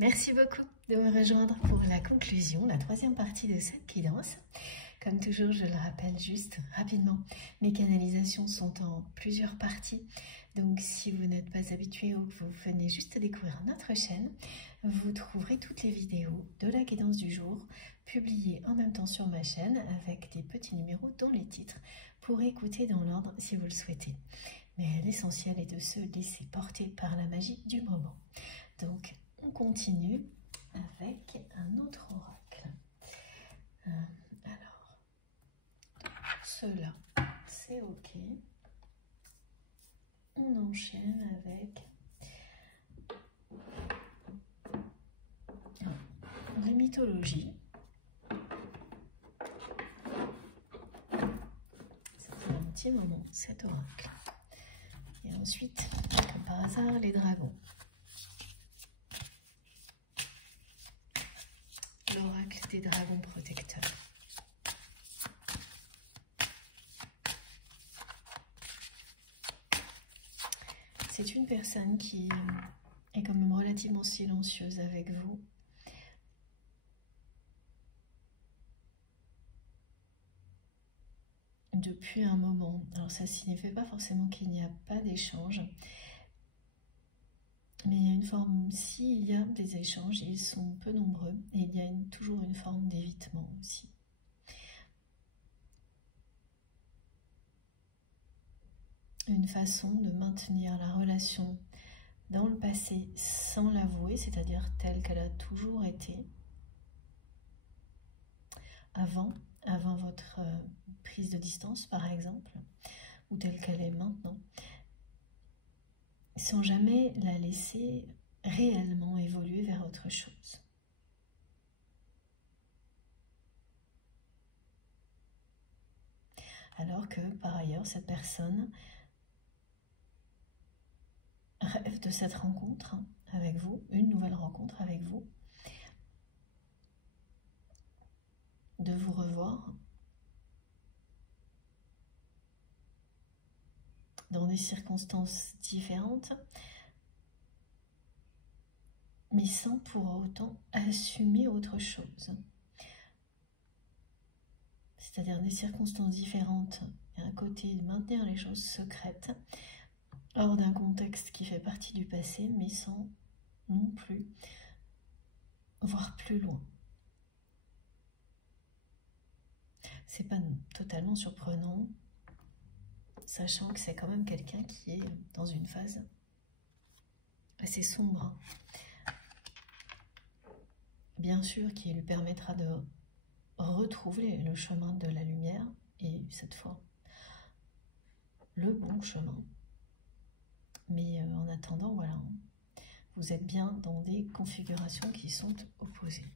Merci beaucoup de me rejoindre pour la conclusion, la troisième partie de cette guidance. Comme toujours, je le rappelle juste rapidement, mes canalisations sont en plusieurs parties. Donc si vous n'êtes pas habitué ou que vous venez juste découvrir notre chaîne, vous trouverez toutes les vidéos de la guidance du jour publiées en même temps sur ma chaîne avec des petits numéros dans les titres pour écouter dans l'ordre si vous le souhaitez. Mais l'essentiel est de se laisser porter par la magie du moment. Donc on continue avec un autre oracle. Alors, cela, c'est ok. On enchaîne avec les mythologies. Ça fait un petit moment, cet oracle. Et ensuite, comme par hasard, les dragons. L'oracle des dragons protecteurs. C'est une personne qui est quand même relativement silencieuse avec vous. Depuis un moment. Alors ça ne signifie pas forcément qu'il n'y a pas d'échange. Mais il y a une forme, s'il y a des échanges, ils sont peu nombreux et il y a toujours une forme d'évitement aussi. Une façon de maintenir la relation dans le passé sans l'avouer, c'est-à-dire telle qu'elle a toujours été avant votre prise de distance par exemple, ou telle qu'elle est maintenant, sans jamais la laisser réellement évoluer vers autre chose. Alors que par ailleurs cette personne rêve de cette rencontre avec vous, une nouvelle rencontre avec vous, de vous revoir dans des circonstances différentes, mais sans pour autant assumer autre chose. C'est-à-dire des circonstances différentes, et un côté de maintenir les choses secrètes, hors d'un contexte qui fait partie du passé, mais sans non plus voir plus loin. C'est pas totalement surprenant, sachant que c'est quand même quelqu'un qui est dans une phase assez sombre. Bien sûr, qui lui permettra de retrouver le chemin de la lumière, et cette fois, le bon chemin. Mais en attendant, voilà, vous êtes bien dans des configurations qui sont opposées.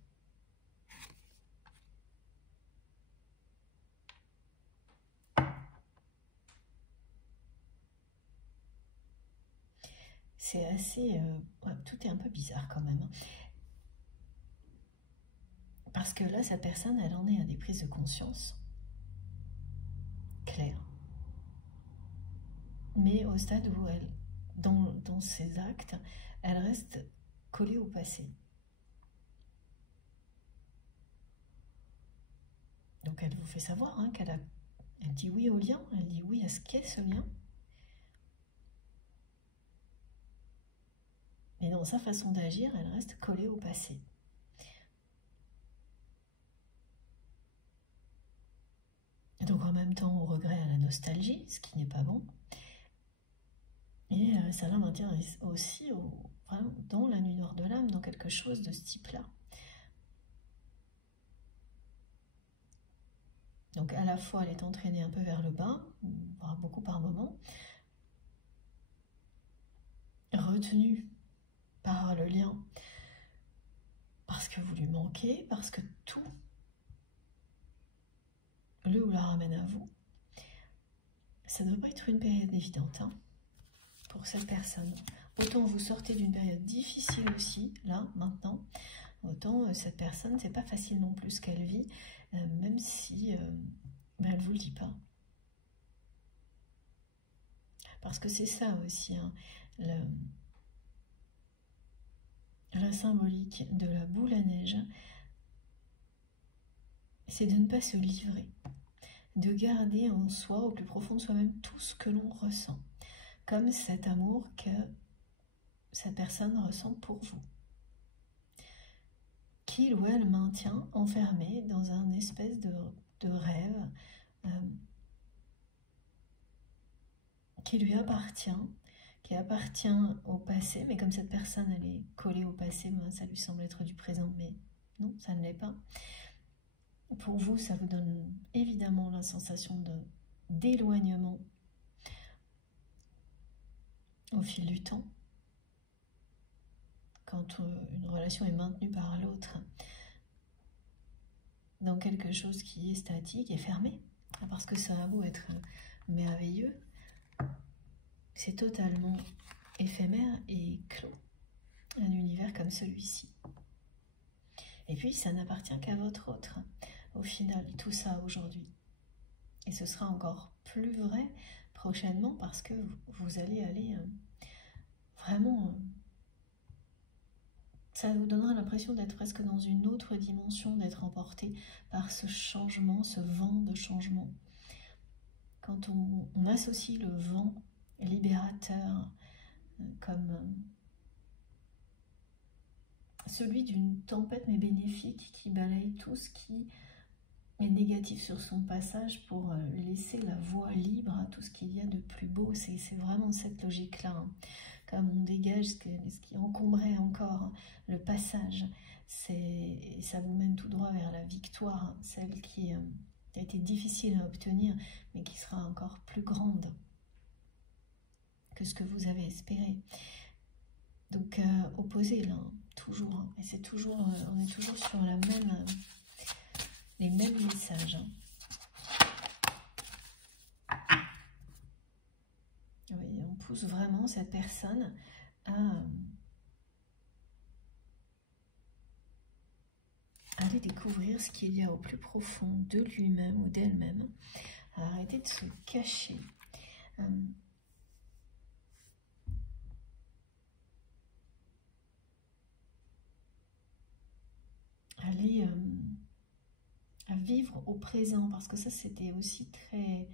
C'est assez... ouais, tout est un peu bizarre quand même. Parce que là, cette personne, elle en est à des prises de conscience claires. Mais au stade où elle, dans ses actes, elle reste collée au passé. Donc elle vous fait savoir hein, elle dit oui au lien, elle dit oui à ce qu'est ce lien. Mais dans sa façon d'agir, elle reste collée au passé. Donc en même temps, au regret, à la nostalgie, ce qui n'est pas bon. Et ça la maintient aussi dans la nuit noire de l'âme, dans quelque chose de ce type-là. Donc à la fois, elle est entraînée un peu vers le bas, voire beaucoup par moments, retenue par le lien, parce que vous lui manquez, parce que tout le ou la ramène à vous. Ça ne doit pas être une période évidente hein, pour cette personne. Autant vous sortez d'une période difficile aussi, là, maintenant, autant cette personne, c'est pas facile non plus ce qu'elle vit, même si elle ne vous le dit pas. Parce que c'est ça aussi, hein, la symbolique de la boule à neige, c'est de ne pas se livrer, de garder en soi, au plus profond de soi-même, tout ce que l'on ressent, comme cet amour que cette personne ressent pour vous, qu'il ou elle maintient enfermé dans un espèce de rêve qui lui appartient, qui appartient au passé, mais comme cette personne elle est collée au passé, moi, ça lui semble être du présent, mais non, ça ne l'est pas. Pour vous, ça vous donne évidemment la sensation d'éloignement au fil du temps, quand une relation est maintenue par l'autre dans quelque chose qui est statique et fermé, parce que ça a beau être merveilleux, c'est totalement éphémère et clos, un univers comme celui-ci. Et puis, ça n'appartient qu'à votre autre, au final, tout ça aujourd'hui. Et ce sera encore plus vrai prochainement parce que vous allez aller vraiment... ça vous donnera l'impression d'être presque dans une autre dimension, d'être emporté par ce changement, ce vent de changement. Quand on associe le vent libérateur comme celui d'une tempête mais bénéfique qui balaye tout ce qui est négatif sur son passage pour laisser la voie libre à tout ce qu'il y a de plus beau, c'est vraiment cette logique-là. Hein. Comme on dégage ce qui encombrait encore le passage, ça vous mène tout droit vers la victoire, hein, celle qui a été difficile à obtenir, mais qui sera encore plus grande que ce que vous avez espéré. Donc opposé là, toujours, hein, et c'est toujours, on est toujours sur la même, les mêmes messages. Hein. Oui, on pousse vraiment cette personne à aller découvrir ce qu'il y a au plus profond de lui-même ou d'elle-même, à arrêter de se cacher. Aller à vivre au présent, parce que ça c'était aussi très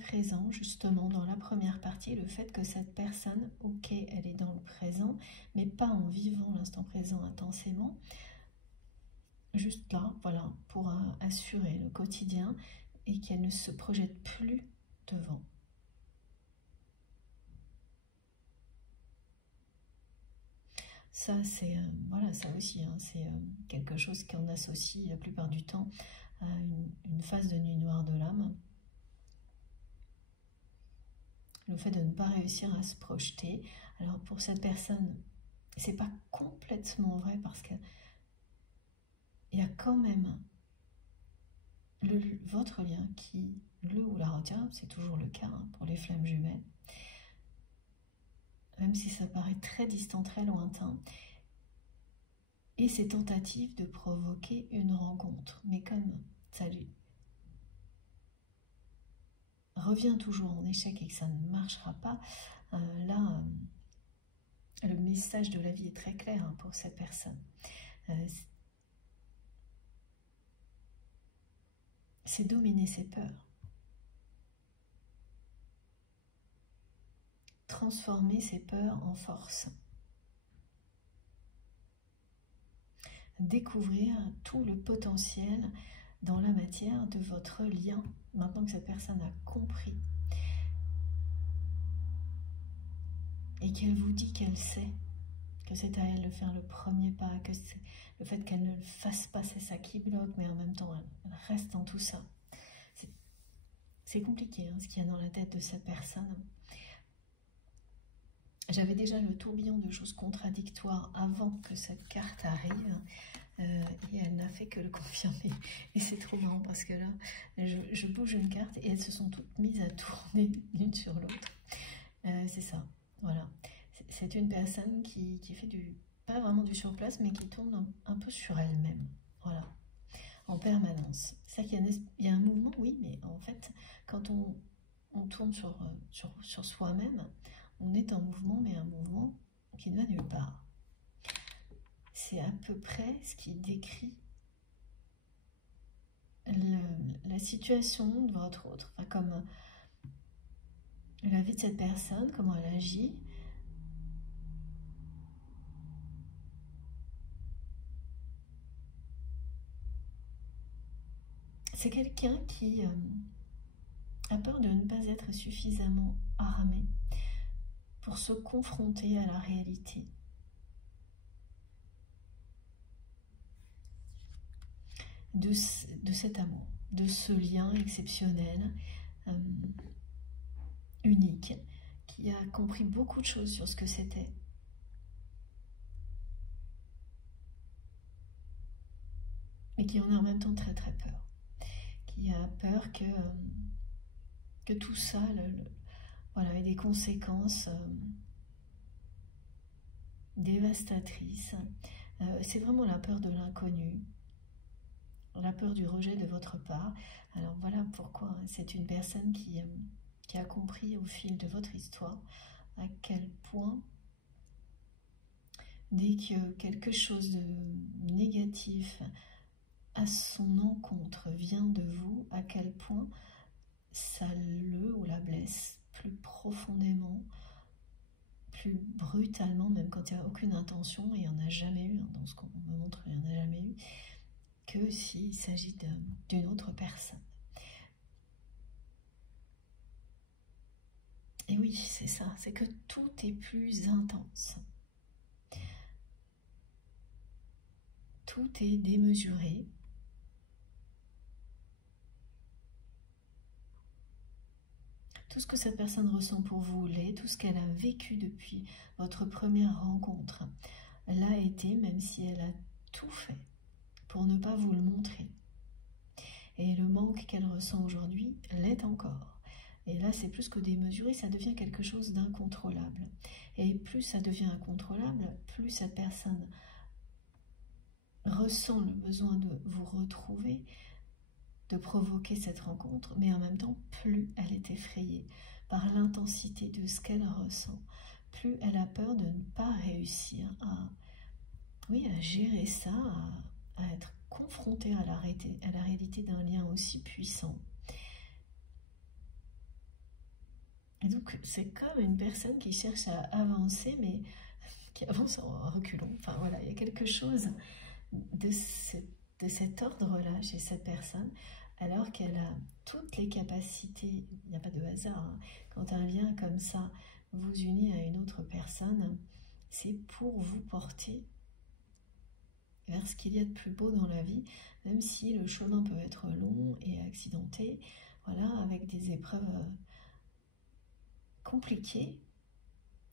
présent justement dans la première partie, le fait que cette personne, ok, elle est dans le présent, mais pas en vivant l'instant présent intensément, juste là, voilà, pour assurer le quotidien et qu'elle ne se projette plus devant. Ça, c'est voilà, ça aussi, hein, c'est quelque chose qu'on associe la plupart du temps à une phase de nuit noire de l'âme. Le fait de ne pas réussir à se projeter. Alors pour cette personne, c'est pas complètement vrai parce que il y a quand même votre lien qui le ou la retient, c'est toujours le cas hein, pour les flammes jumelles. Même si ça paraît très distant, très lointain, et ces tentatives de provoquer une rencontre. Mais comme ça lui revient toujours en échec et que ça ne marchera pas, là, le message de la vie est très clair hein, pour cette personne. C'est dominer ses peurs. Transformer ses peurs en force. Découvrir tout le potentiel dans la matière de votre lien, maintenant que cette personne a compris et qu'elle vous dit qu'elle sait, que c'est à elle de faire le premier pas, que c'est le fait qu'elle ne le fasse pas, c'est ça qui bloque, mais en même temps, elle reste dans tout ça. C'est compliqué, hein, ce qu'il y a dans la tête de cette personne. J'avais déjà le tourbillon de choses contradictoires avant que cette carte arrive. Et elle n'a fait que le confirmer. Et c'est trop marrant parce que là, je bouge une carte et elles se sont toutes mises à tourner l'une sur l'autre. C'est ça, voilà. C'est une personne qui fait pas vraiment du surplace, mais qui tourne un peu sur elle-même. Voilà, en permanence. C'est qu'il y a un mouvement, oui, mais en fait, quand on tourne sur soi-même, On est en mouvement, mais un mouvement qui ne va nulle part. C'est à peu près ce qui décrit la situation de votre autre, enfin, comme la vie de cette personne, comment elle agit. C'est quelqu'un qui a peur de ne pas être suffisamment armé pour se confronter à la réalité. De cet amour, de ce lien exceptionnel, unique, qui a compris beaucoup de choses sur ce que c'était. Mais qui en a en même temps très très peur. Qui a peur que tout ça voilà, ait des conséquences dévastatrices. C'est vraiment la peur de l'inconnu, la peur du rejet de votre part. Alors voilà pourquoi c'est une personne qui a compris au fil de votre histoire à quel point, dès que quelque chose de négatif à son encontre vient de vous, à quel point ça le ou la blesse plus profondément, plus brutalement, même quand il n'y a aucune intention, et il n'y en a jamais eu, dans ce qu'on me montre, il n'y en a jamais eu, que s'il s'agit d'une autre personne. Et oui, c'est ça, c'est que tout est plus intense. Tout est démesuré. Tout ce que cette personne ressent pour vous l'est, tout ce qu'elle a vécu depuis votre première rencontre l'a été, même si elle a tout fait pour ne pas vous le montrer. Et le manque qu'elle ressent aujourd'hui l'est encore. Et là, c'est plus que démesuré, ça devient quelque chose d'incontrôlable. Et plus ça devient incontrôlable, plus cette personne ressent le besoin de vous retrouver, de provoquer cette rencontre, mais en même temps, plus elle est effrayée par l'intensité de ce qu'elle ressent, plus elle a peur de ne pas réussir à gérer ça, à être confrontée à la réalité d'un lien aussi puissant. Et donc, c'est comme une personne qui cherche à avancer, mais qui avance en reculons. Enfin voilà, il y a quelque chose de cet ordre-là chez cette personne, alors qu'elle a toutes les capacités. Il n'y a pas de hasard, hein. Quand un lien comme ça vous unit à une autre personne, c'est pour vous porter vers ce qu'il y a de plus beau dans la vie, même si le chemin peut être long et accidenté, voilà, avec des épreuves compliquées.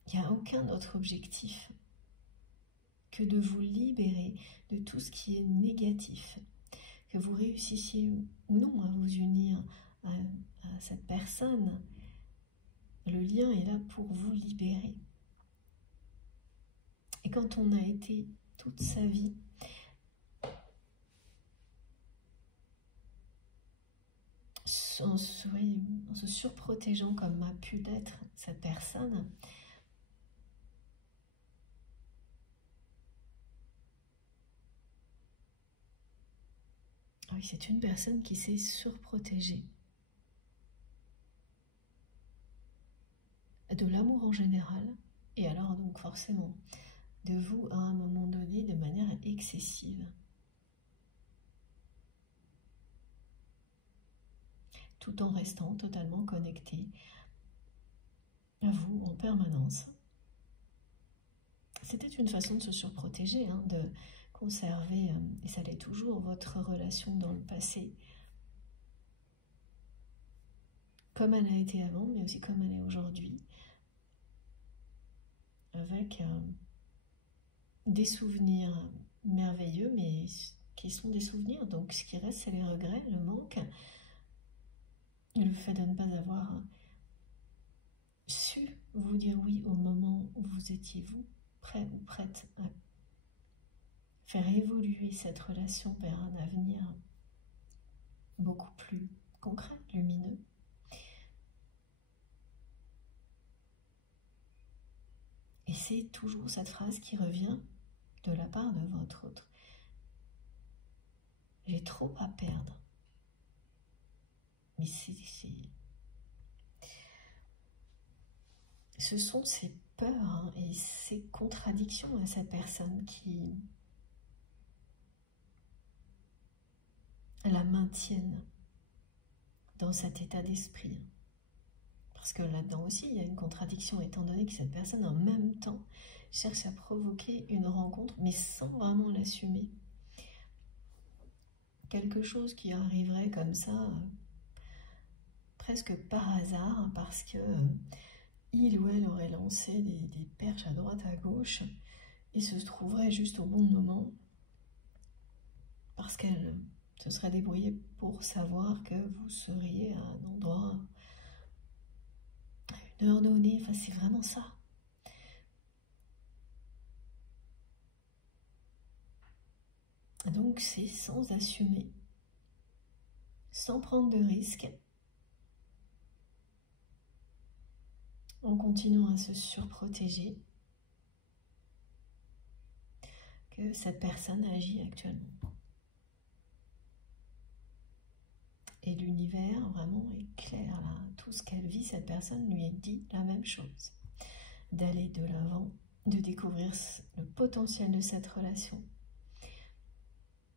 Il n'y a aucun autre objectif que de vous libérer de tout ce qui est négatif, que vous réussissiez ou non à vous unir à cette personne. Le lien est là pour vous libérer. Et quand on a été toute sa vie en se surprotégeant comme a pu l'être cette personne, oui, c'est une personne qui s'est surprotégée de l'amour en général, et alors donc forcément de vous à un moment donné de manière excessive. Tout en restant totalement connecté à vous en permanence. C'était une façon de se surprotéger, hein, de conserver, et ça l'est toujours, votre relation dans le passé, comme elle a été avant, mais aussi comme elle est aujourd'hui, avec des souvenirs merveilleux, mais qui sont des souvenirs. Donc ce qui reste, c'est les regrets, le manque, le fait de ne pas avoir su vous dire oui au moment où vous étiez, vous, prêt ou prête à faire évoluer cette relation vers un avenir beaucoup plus concret, lumineux. Et c'est toujours cette phrase qui revient de la part de votre autre. J'ai trop à perdre. Mais ce sont ces peurs et ces contradictions à cette personne qui la maintiennent dans cet état d'esprit. Parce que là-dedans aussi, il y a une contradiction, étant donné que cette personne, en même temps, cherche à provoquer une rencontre, mais sans vraiment l'assumer. Quelque chose qui arriverait comme ça, presque par hasard, parce que il ou elle aurait lancé des perches à droite, à gauche, et se trouverait juste au bon moment, parce qu'elle se serait débrouillée pour savoir que vous seriez à un endroit, à une heure donnée. Enfin, c'est vraiment ça. Donc c'est sans assumer, sans prendre de risques, en continuant à se surprotéger, que cette personne agit actuellement. Et l'univers vraiment est clair là. Tout ce qu'elle vit, cette personne lui dit la même chose. D'aller de l'avant, de découvrir le potentiel de cette relation.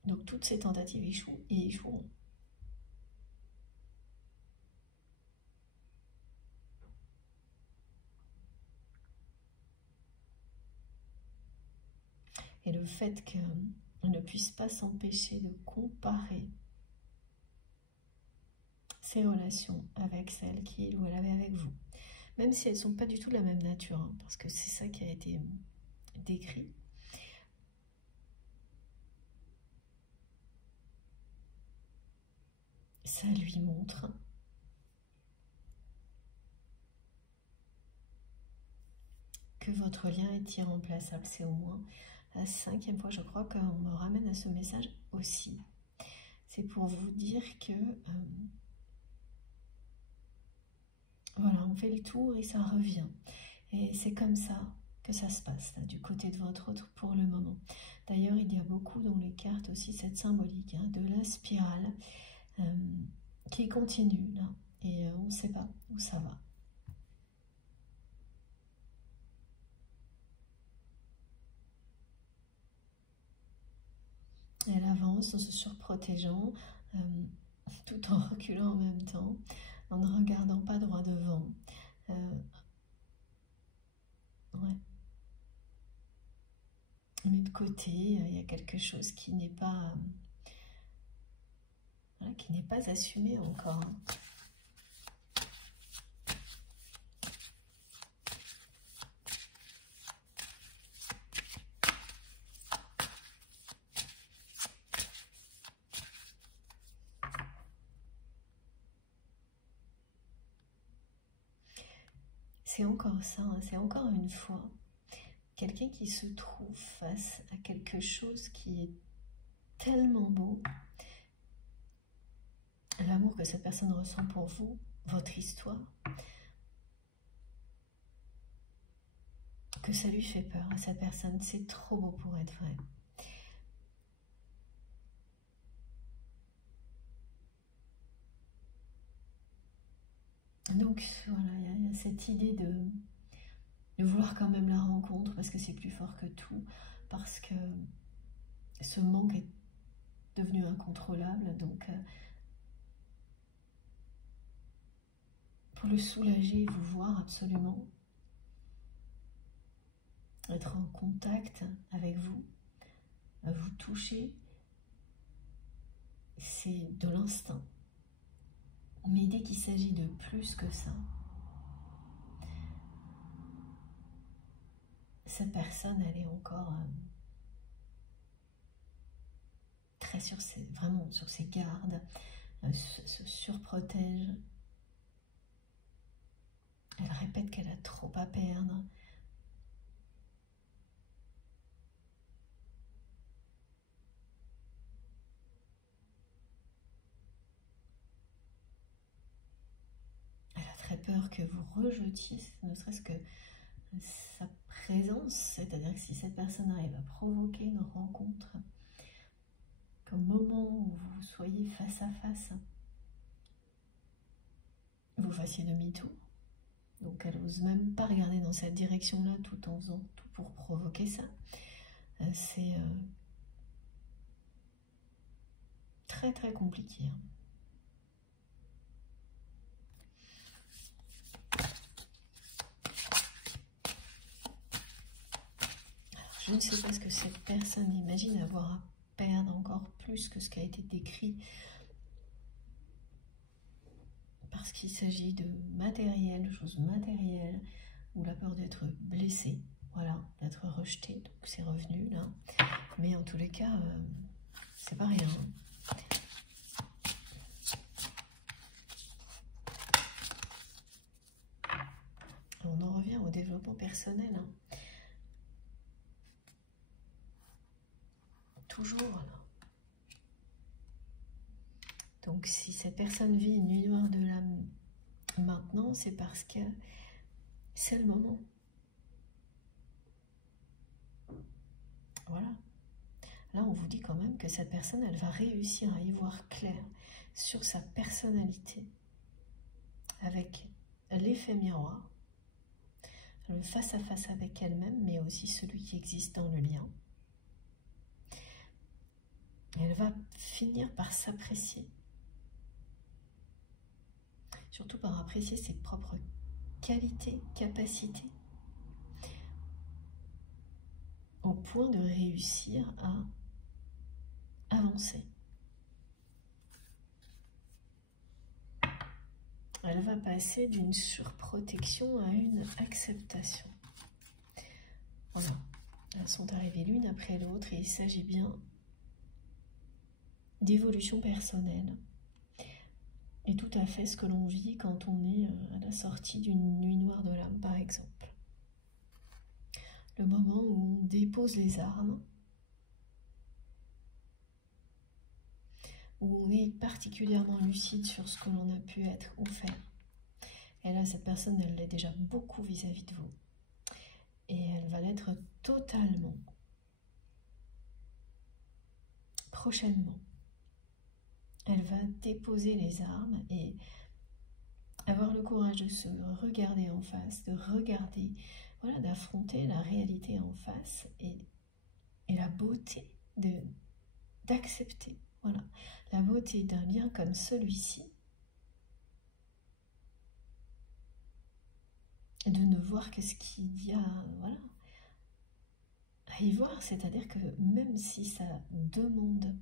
Donc toutes ces tentatives échouent et échoueront. Et le fait qu'on ne puisse pas s'empêcher de comparer ses relations avec celles qu'il ou elle avait avec vous, même si elles ne sont pas du tout de la même nature, parce que c'est ça qui a été décrit. Ça lui montre que votre lien est irremplaçable. C'est au moins la 5e fois, je crois, qu'on me ramène à ce message aussi. C'est pour vous dire que voilà, on fait le tour et ça revient. Et c'est comme ça que ça se passe, là, du côté de votre autre pour le moment. D'ailleurs, il y a beaucoup dans les cartes aussi cette symbolique de la spirale qui continue, là. Et on ne sait pas où ça va. Elle avance en se surprotégeant, tout en reculant en même temps, en ne regardant pas droit devant. Ouais. Mais de côté, il y a quelque chose qui n'est pas, voilà, qui n'est pas assumé encore. C'est encore ça, c'est encore une fois quelqu'un qui se trouve face à quelque chose qui est tellement beau. L'amour que cette personne ressent pour vous, votre histoire, que ça lui fait peur à cette personne. C'est trop beau pour être vrai. Donc voilà, il y a cette idée de vouloir quand même la rencontre parce que c'est plus fort que tout, parce que ce manque est devenu incontrôlable. Donc pour le soulager, vous voir absolument, être en contact avec vous, vous toucher, c'est de l'instinct. Mais dès qu'il s'agit de plus que ça, cette personne, elle est encore très vraiment sur ses gardes, se surprotège. Elle répète qu'elle a trop à perdre. Elle a très peur que vous rejetiez, ne serait-ce que sa présence, c'est-à-dire que si cette personne arrive à provoquer une rencontre, qu'au moment où vous soyez face à face, vous fassiez demi-tour. Donc elle n'ose même pas regarder dans cette direction-là tout en faisant tout pour provoquer ça. C'est très très compliqué. Alors, je ne sais pas ce que cette personne imagine avoir à perdre encore plus que ce qui a été décrit, parce qu'il s'agit de matériel, de choses matérielles, ou la peur d'être blessé, voilà, d'être rejeté, donc c'est revenu là. Mais en tous les cas, c'est pas rien. On en revient au développement personnel. Hein. Toujours là. Donc si cette personne vit une nuit noire de l'âme maintenant, c'est parce que c'est le moment. Voilà. Là, on vous dit quand même que cette personne, elle va réussir à y voir clair sur sa personnalité avec l'effet miroir, le face-à-face avec elle-même, mais aussi celui qui existe dans le lien. Elle va finir par s'apprécier. Surtout par apprécier ses propres qualités, capacités, au point de réussir à avancer. Elle va passer d'une surprotection à une acceptation. Voilà. Elles sont arrivées l'une après l'autre et il s'agit bien d'évolution personnelle. Et tout à fait ce que l'on vit quand on est à la sortie d'une nuit noire de l'âme, par exemple. Le moment où on dépose les armes, où on est particulièrement lucide sur ce que l'on a pu être ou faire. Et là, cette personne, elle l'est déjà beaucoup vis-à-vis de vous. Et elle va l'être totalement, prochainement. Elle va déposer les armes et avoir le courage de se regarder en face, de regarder, voilà, d'affronter la réalité en face et la beauté d'accepter, voilà, la beauté d'un lien comme celui-ci, de ne voir que ce qu'il y a, voilà, à y voir, c'est-à-dire que même si ça demande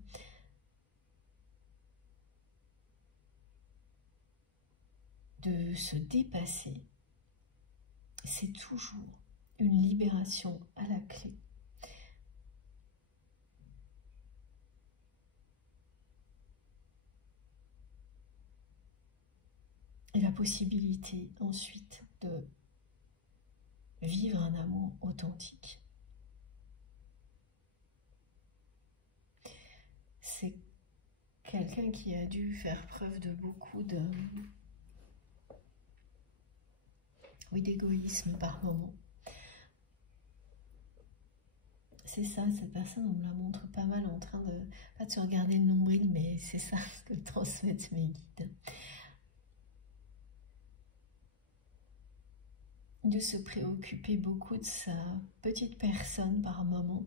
de se dépasser, c'est toujours une libération à la clé. Et la possibilité ensuite de vivre un amour authentique. C'est quelqu'un qui a dû faire preuve de beaucoup d'égoïsme par moment. C'est ça, cette personne, on me la montre pas mal en train de, pas de se regarder le nombril, mais c'est ça que transmettent mes guides. De se préoccuper beaucoup de sa petite personne par moment.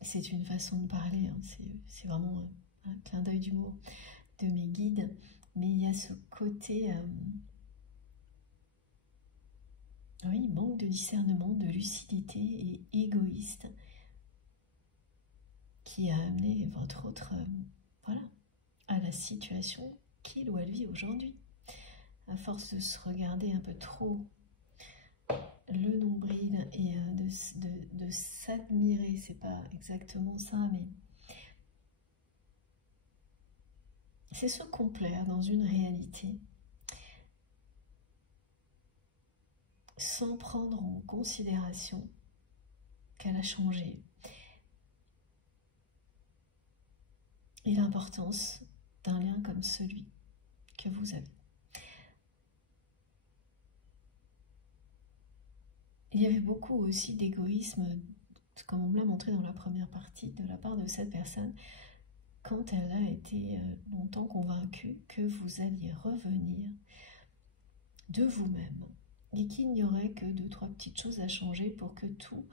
C'est une façon de parler, hein. C'est vraiment un clin d'œil d'humour de mes guides, mais il y a ce côté, oui, manque de discernement, de lucidité et égoïste qui a amené votre autre, voilà, à la situation qu'il ou elle vit aujourd'hui. À force de se regarder un peu trop le nombril et de s'admirer, c'est pas exactement ça, mais c'est se complaire dans une réalité sans prendre en considération qu'elle a changé et l'importance d'un lien comme celui que que vous avez. Il y avait beaucoup aussi d'égoïsme, comme on me l'a montré dans la première partie, de la part de cette personne, quand elle a été longtemps convaincue que vous alliez revenir de vous-même et qu'il n'y aurait que 2-3 petites choses à changer pour que tout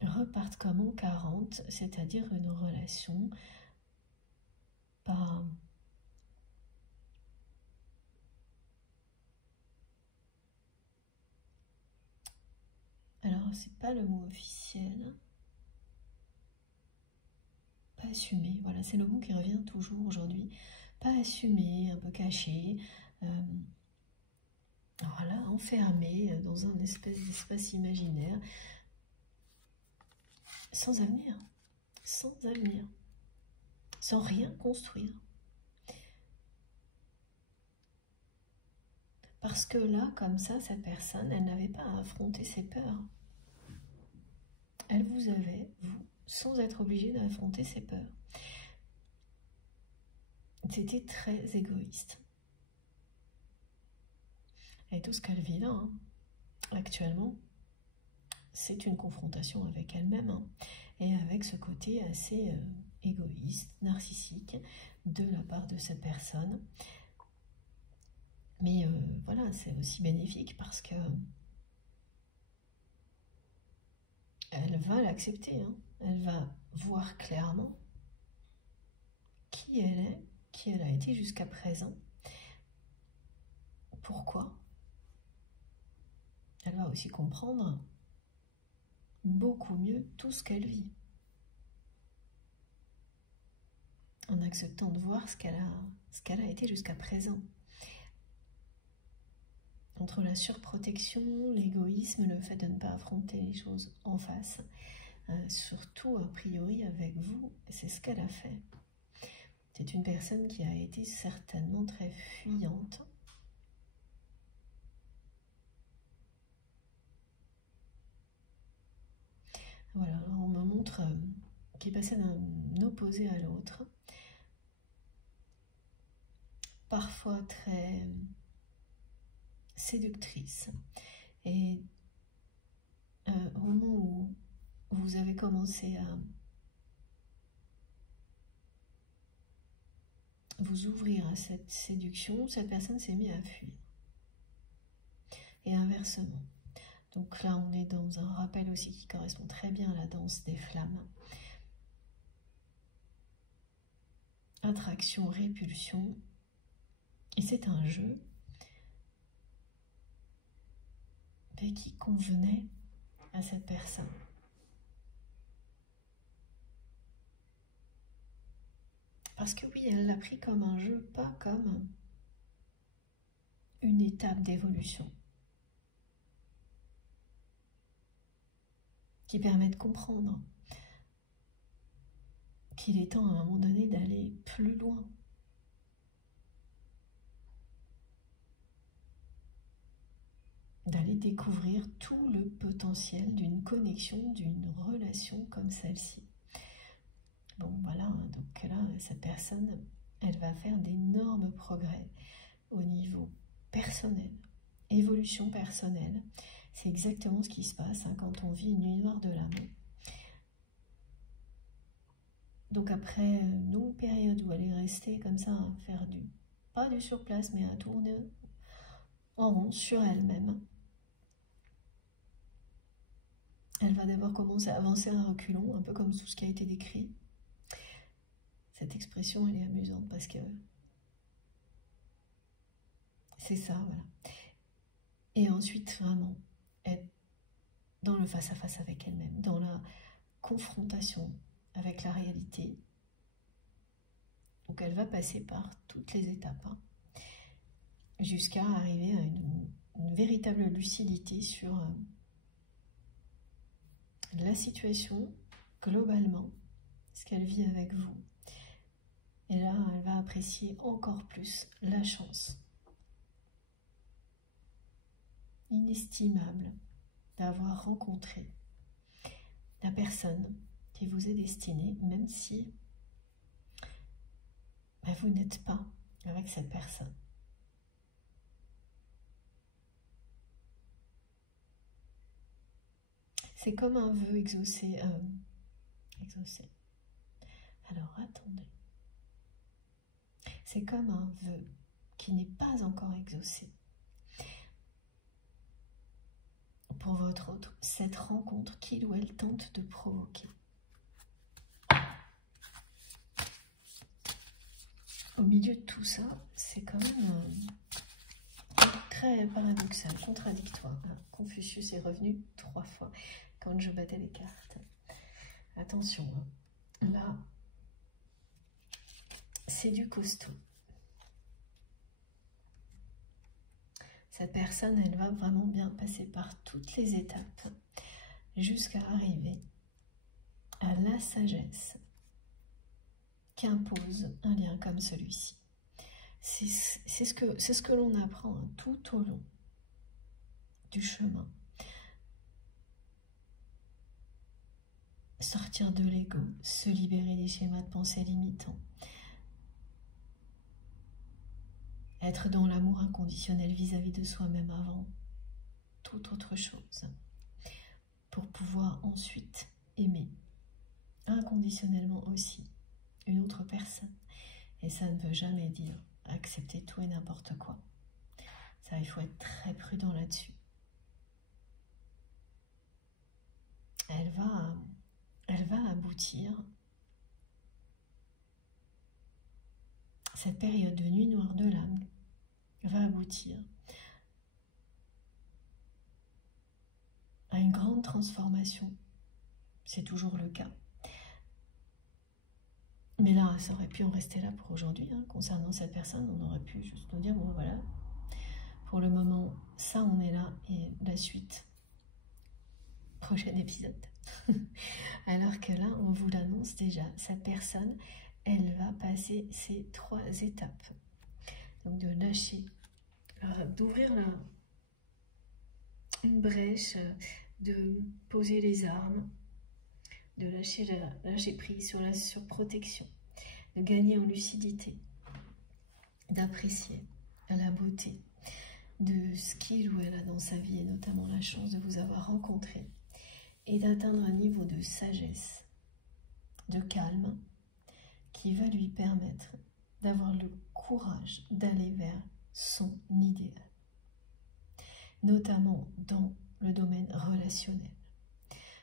reparte comme en 40, c'est-à-dire une relation pas... Alors, c'est pas le mot officiel. Pas assumé, voilà, c'est le mot qui revient toujours aujourd'hui. Pas assumé, un peu caché, voilà, enfermé dans un espèce d'espace imaginaire, sans avenir, sans rien construire. Parce que là, comme ça, cette personne, elle n'avait pas à affronter ses peurs. Elle vous avait, vous, sans être obligée d'affronter ses peurs. C'était très égoïste. Et tout ce qu'elle vit là, actuellement, c'est une confrontation avec elle-même, et avec ce côté assez égoïste, narcissique, de la part de cette personne. Mais voilà, c'est aussi bénéfique parce que elle va l'accepter, elle va voir clairement qui elle est, qui elle a été jusqu'à présent, pourquoi. Elle va aussi comprendre beaucoup mieux tout ce qu'elle vit, en acceptant de voir ce qu'elle a été jusqu'à présent. Entre la surprotection, l'égoïsme, le fait de ne pas affronter les choses en face, surtout a priori avec vous, c'est ce qu'elle a fait. C'est une personne qui a été certainement très fuyante. Voilà, alors on me montre qui est passé d'un opposé à l'autre, parfois très séductrice. Et au moment où vous avez commencé à vous ouvrir à cette séduction, cette personne s'est mise à fuir. Et inversement. Donc là, on est dans un rappel aussi qui correspond très bien à la danse des flammes. Attraction, répulsion. Et c'est un jeu qui convenait à cette personne. Parce que oui, elle l'a pris comme un jeu, pas comme une étape d'évolution qui permet de comprendre qu'il est temps à un moment donné d'aller plus loin. D'aller découvrir tout le potentiel d'une connexion, d'une relation comme celle-ci. Bon, voilà, donc là, cette personne, elle va faire d'énormes progrès au niveau personnel, évolution personnelle. C'est exactement ce qui se passe quand on vit une nuit noire de l'amour. Donc après une longue période où elle est restée comme ça, à faire pas du surplace, mais à tourner en rond sur elle-même, elle va d'abord commencer à avancer à reculons, un peu comme tout ce qui a été décrit. Cette expression, elle est amusante parce que c'est ça, voilà. Et ensuite, vraiment, être dans le face-à-face avec elle-même, dans la confrontation avec la réalité. Donc elle va passer par toutes les étapes, jusqu'à arriver à une véritable lucidité sur la situation, globalement, ce qu'elle vit avec vous. Et là, elle va apprécier encore plus la chance inestimable d'avoir rencontré la personne qui vous est destinée, même si ben, vous n'êtes pas avec cette personne. C'est comme un vœu exaucé. Alors, attendez. C'est comme un vœu qui n'est pas encore exaucé. Pour votre autre, cette rencontre qu'il ou elle tente de provoquer. Au milieu de tout ça, c'est quand même très paradoxal, contradictoire. Confucius est revenu 3 fois quand je battais les cartes. Attention, hein. Là, c'est du costaud. Cette personne, elle va vraiment bien passer par toutes les étapes jusqu'à arriver à la sagesse qu'impose un lien comme celui-ci. C'est ce que l'on apprend tout au long du chemin. Sortir de l'ego, se libérer des schémas de pensée limitants. Être dans l'amour inconditionnel vis-à-vis de soi-même avant toute autre chose. Pour pouvoir ensuite aimer inconditionnellement aussi une autre personne. Et ça ne veut jamais dire accepter tout et n'importe quoi. Ça, il faut être très prudent là-dessus. Elle va aboutir, cette période de nuit noire de l'âme va aboutir à une grande transformation. C'est toujours le cas. Mais là, ça aurait pu en rester là pour aujourd'hui. Hein. Concernant cette personne, on aurait pu juste nous dire, bon voilà, pour le moment, ça on est là, et la suite, prochain épisode. Alors que là, on vous l'annonce déjà, cette personne, elle va passer ces 3 étapes. Donc de lâcher, d'ouvrir une brèche, de poser les armes, de lâcher prise sur la surprotection, de gagner en lucidité, d'apprécier la beauté de ce qu'il ou elle a dans sa vie, et notamment la chance de vous avoir rencontré, et d'atteindre un niveau de sagesse, de calme, qui va lui permettre d'avoir le courage d'aller vers son idéal, notamment dans le domaine relationnel.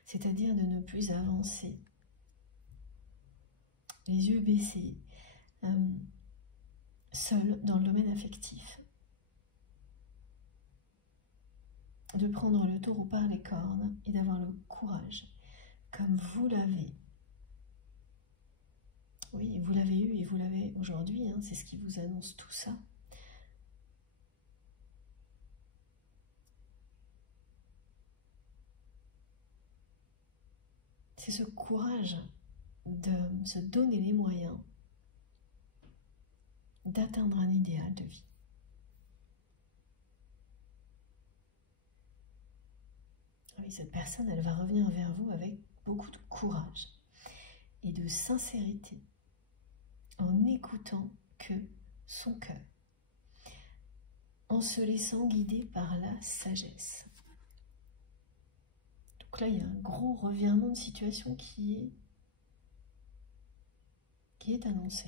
C'est-à-dire de ne plus avancer les yeux baissés, seul dans le domaine affectif. De prendre le taureau par les cornes et d'avoir le courage, comme vous l'avez. Oui, vous l'avez eu et vous l'avez aujourd'hui, hein, c'est ce qui vous annonce tout ça. C'est ce courage de se donner les moyens d'atteindre un idéal de vie. Oui, cette personne, elle va revenir vers vous avec beaucoup de courage et de sincérité, en écoutant que son cœur, en se laissant guider par la sagesse. Donc là, il y a un gros revirement de situation qui est annoncé.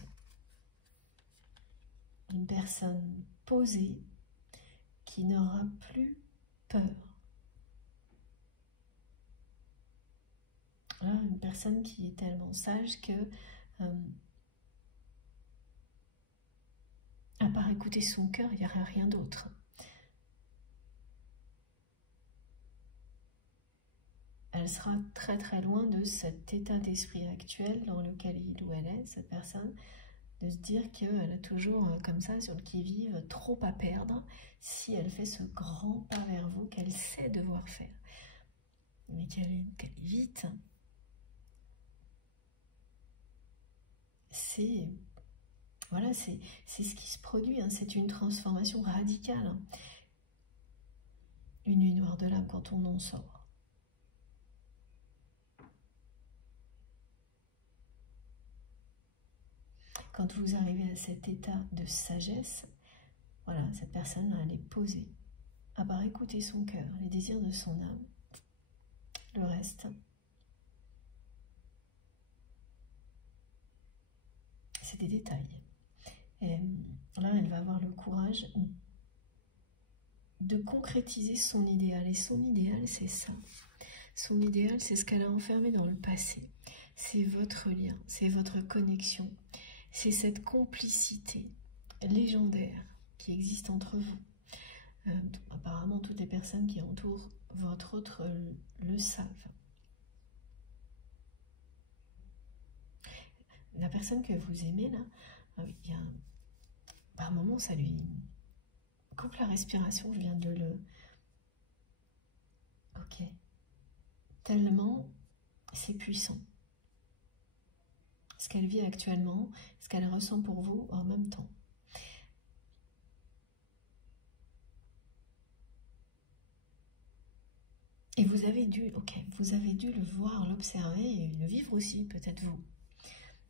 Une personne posée qui n'aura plus peur. Là, une personne qui est tellement sage que, à part écouter son cœur, il n'y aura rien d'autre. Elle sera très très loin de cet état d'esprit actuel dans lequel il ou elle est, cette personne, de se dire qu'elle a toujours comme ça sur le qui-vive trop à perdre si elle fait ce grand pas vers vous qu'elle sait devoir faire, mais qu'elle évite. Voilà, c'est ce qui se produit, hein, c'est une transformation radicale. Hein. Une nuit noire de l'âme quand on en sort. quand vous arrivez à cet état de sagesse, voilà, cette personne, elle est posée. À part écouter son cœur, les désirs de son âme, le reste, c'est des détails. Et là, elle va avoir le courage de concrétiser son idéal. Et son idéal, c'est ça. Son idéal, c'est ce qu'elle a enfermé dans le passé. C'est votre lien, c'est votre connexion. C'est cette complicité légendaire qui existe entre vous. Apparemment, toutes les personnes qui entourent votre autre le savent. La personne que vous aimez, là, il y a un moment, ça lui coupe la respiration, je viens de le... Ok. Tellement c'est puissant. Ce qu'elle vit actuellement, ce qu'elle ressent pour vous en même temps. Et vous avez dû, vous avez dû le voir, l'observer et le vivre aussi, peut-être vous.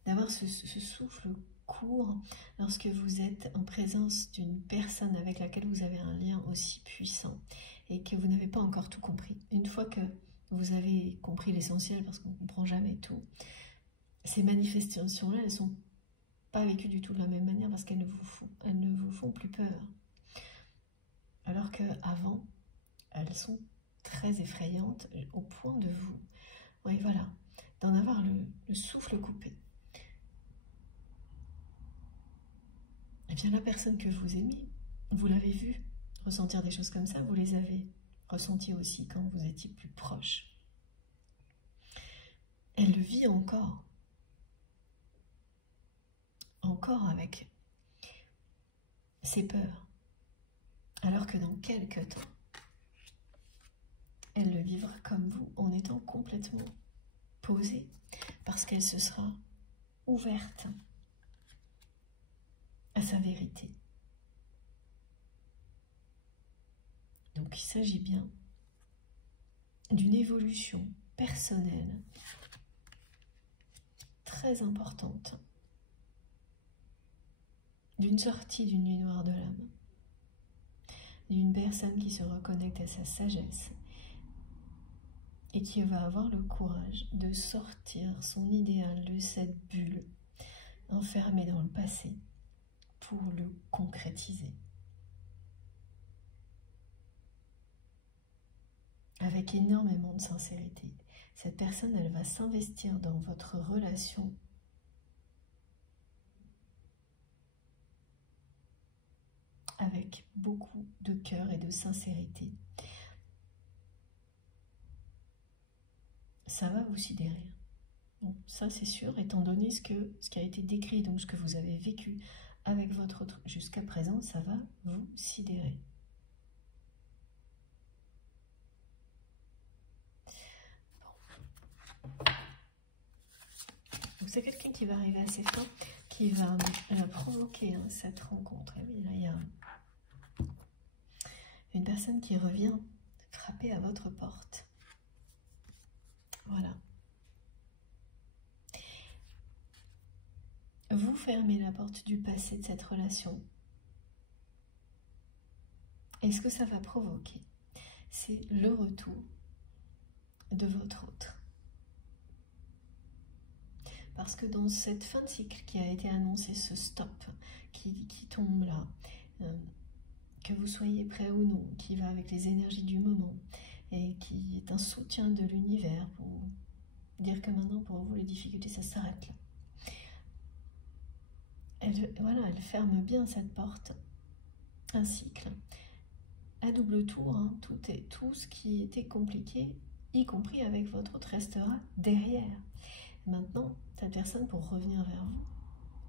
D'avoir ce souffle court lorsque vous êtes en présence d'une personne avec laquelle vous avez un lien aussi puissant et que vous n'avez pas encore tout compris. Une fois que vous avez compris l'essentiel, parce qu'on ne comprend jamais tout, ces manifestations-là, elles ne sont pas vécues du tout de la même manière parce qu'elles ne vous font plus peur. Alors qu'avant, elles sont très effrayantes au point de vous, oui, voilà, d'en avoir le souffle coupé. Et bien la personne que vous aimez, vous l'avez vue ressentir des choses comme ça, vous les avez ressenties aussi quand vous étiez plus proche. Elle le vit encore avec ses peurs, alors que dans quelques temps, elle le vivra comme vous, en étant complètement posée, parce qu'elle se sera ouverte à sa vérité. Donc il s'agit bien d'une évolution personnelle très importante, d'une sortie d'une nuit noire de l'âme, d'une personne qui se reconnecte à sa sagesse et qui va avoir le courage de sortir son idéal de cette bulle enfermée dans le passé pour le concrétiser. Avec énormément de sincérité. Cette personne, elle va s'investir dans votre relation avec beaucoup de cœur et de sincérité. Ça va vous sidérer. Bon, ça c'est sûr, étant donné ce qui a été décrit, donc ce que vous avez vécu avec votre autre jusqu'à présent, ça va vous sidérer. Donc c'est quelqu'un qui va arriver à ses fins, qui va provoquer cette rencontre. Et oui, là, il y a une personne qui revient frapper à votre porte. Voilà. Vous fermez la porte du passé de cette relation. Et ce que ça va provoquer, c'est le retour de votre autre. Parce que dans cette fin de cycle qui a été annoncée, ce stop qui tombe là, que vous soyez prêt ou non, qui va avec les énergies du moment et qui est un soutien de l'univers pour dire que maintenant pour vous les difficultés ça s'arrête là. Elle ferme bien cette porte, un cycle, à double tour, tout ce qui était compliqué, y compris avec votre autre, restera derrière. Maintenant, cette personne, pour revenir vers vous,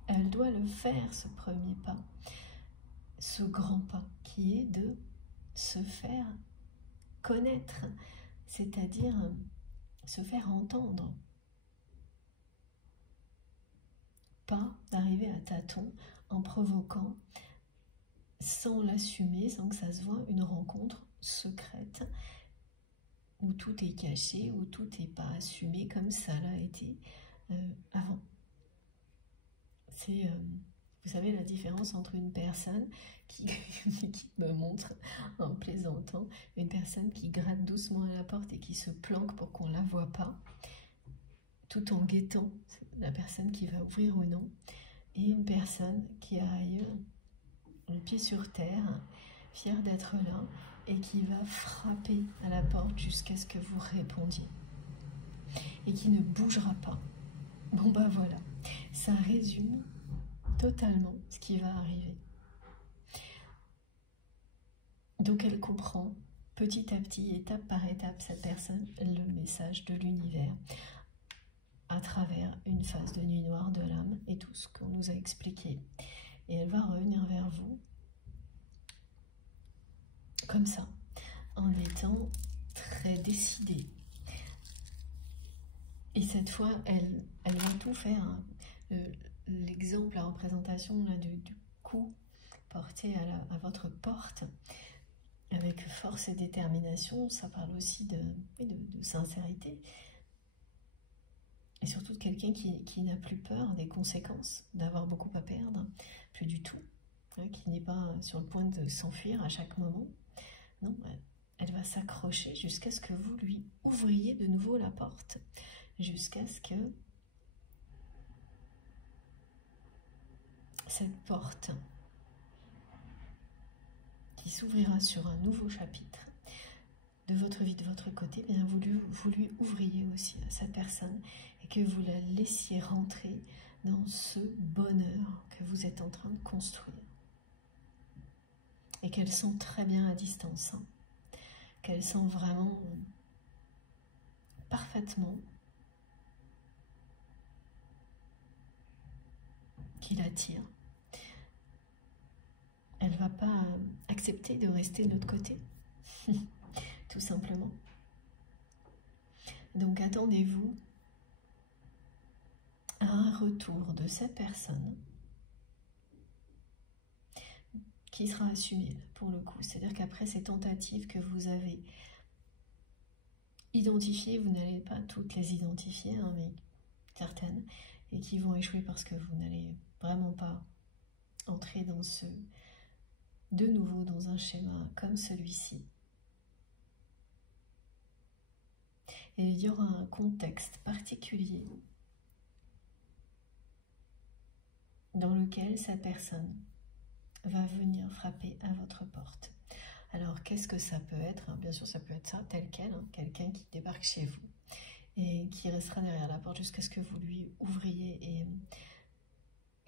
elle doit le faire, ce premier pas, ce grand pas, qui est de se faire connaître, c'est-à-dire se faire entendre. Pas d'arriver à tâtons en provoquant, sans l'assumer, sans que ça se voit, une rencontre secrète où tout est caché, où tout n'est pas assumé comme ça l'a été avant. C'est, vous savez, la différence entre une personne qui me montre en plaisantant, une personne qui gratte doucement à la porte et qui se planque pour qu'on ne la voit pas, tout en guettant la personne qui va ouvrir ou non, et une personne qui arrive le pied sur terre, fière d'être là, et qui va frapper à la porte jusqu'à ce que vous répondiez, et qui ne bougera pas. Bon bah voilà, ça résume totalement ce qui va arriver. Donc elle comprend petit à petit, étape par étape, cette personne, le message de l'univers à travers une phase de nuit noire de l'âme et tout ce qu'on nous a expliqué. Et elle va revenir vers vous comme ça, en étant très décidée. Et cette fois, elle va tout faire. Hein. L'exemple, la représentation là, du coup porté à votre porte, avec force et détermination, ça parle aussi de sincérité. Et surtout de quelqu'un qui n'a plus peur des conséquences, d'avoir beaucoup à perdre, plus du tout, hein, qui n'est pas sur le point de s'enfuir à chaque moment. Non, elle va s'accrocher jusqu'à ce que vous lui ouvriez de nouveau la porte, jusqu'à ce que cette porte qui s'ouvrira sur un nouveau chapitre de votre vie, de votre côté, bien vous lui ouvriez aussi à cette personne et que vous la laissiez rentrer dans ce bonheur que vous êtes en train de construire. Et qu'elle sent très bien à distance, hein, qu'elle sent vraiment parfaitement qu'il attire. Elle ne va pas accepter de rester de l'autre côté, tout simplement. Donc attendez-vous à un retour de cette personne qui sera assumé pour le coup. C'est-à-dire qu'après ces tentatives que vous avez identifiées, vous n'allez pas toutes les identifier, hein, mais certaines, et qui vont échouer parce que vous n'allez vraiment pas entrer dans de nouveau dans un schéma comme celui-ci. Et il y aura un contexte particulier dans lequel cette personne va venir frapper à votre porte. Alors, qu'est-ce que ça peut être? Bien sûr, ça peut être ça, tel quel, hein, quelqu'un qui débarque chez vous et qui restera derrière la porte jusqu'à ce que vous lui ouvriez et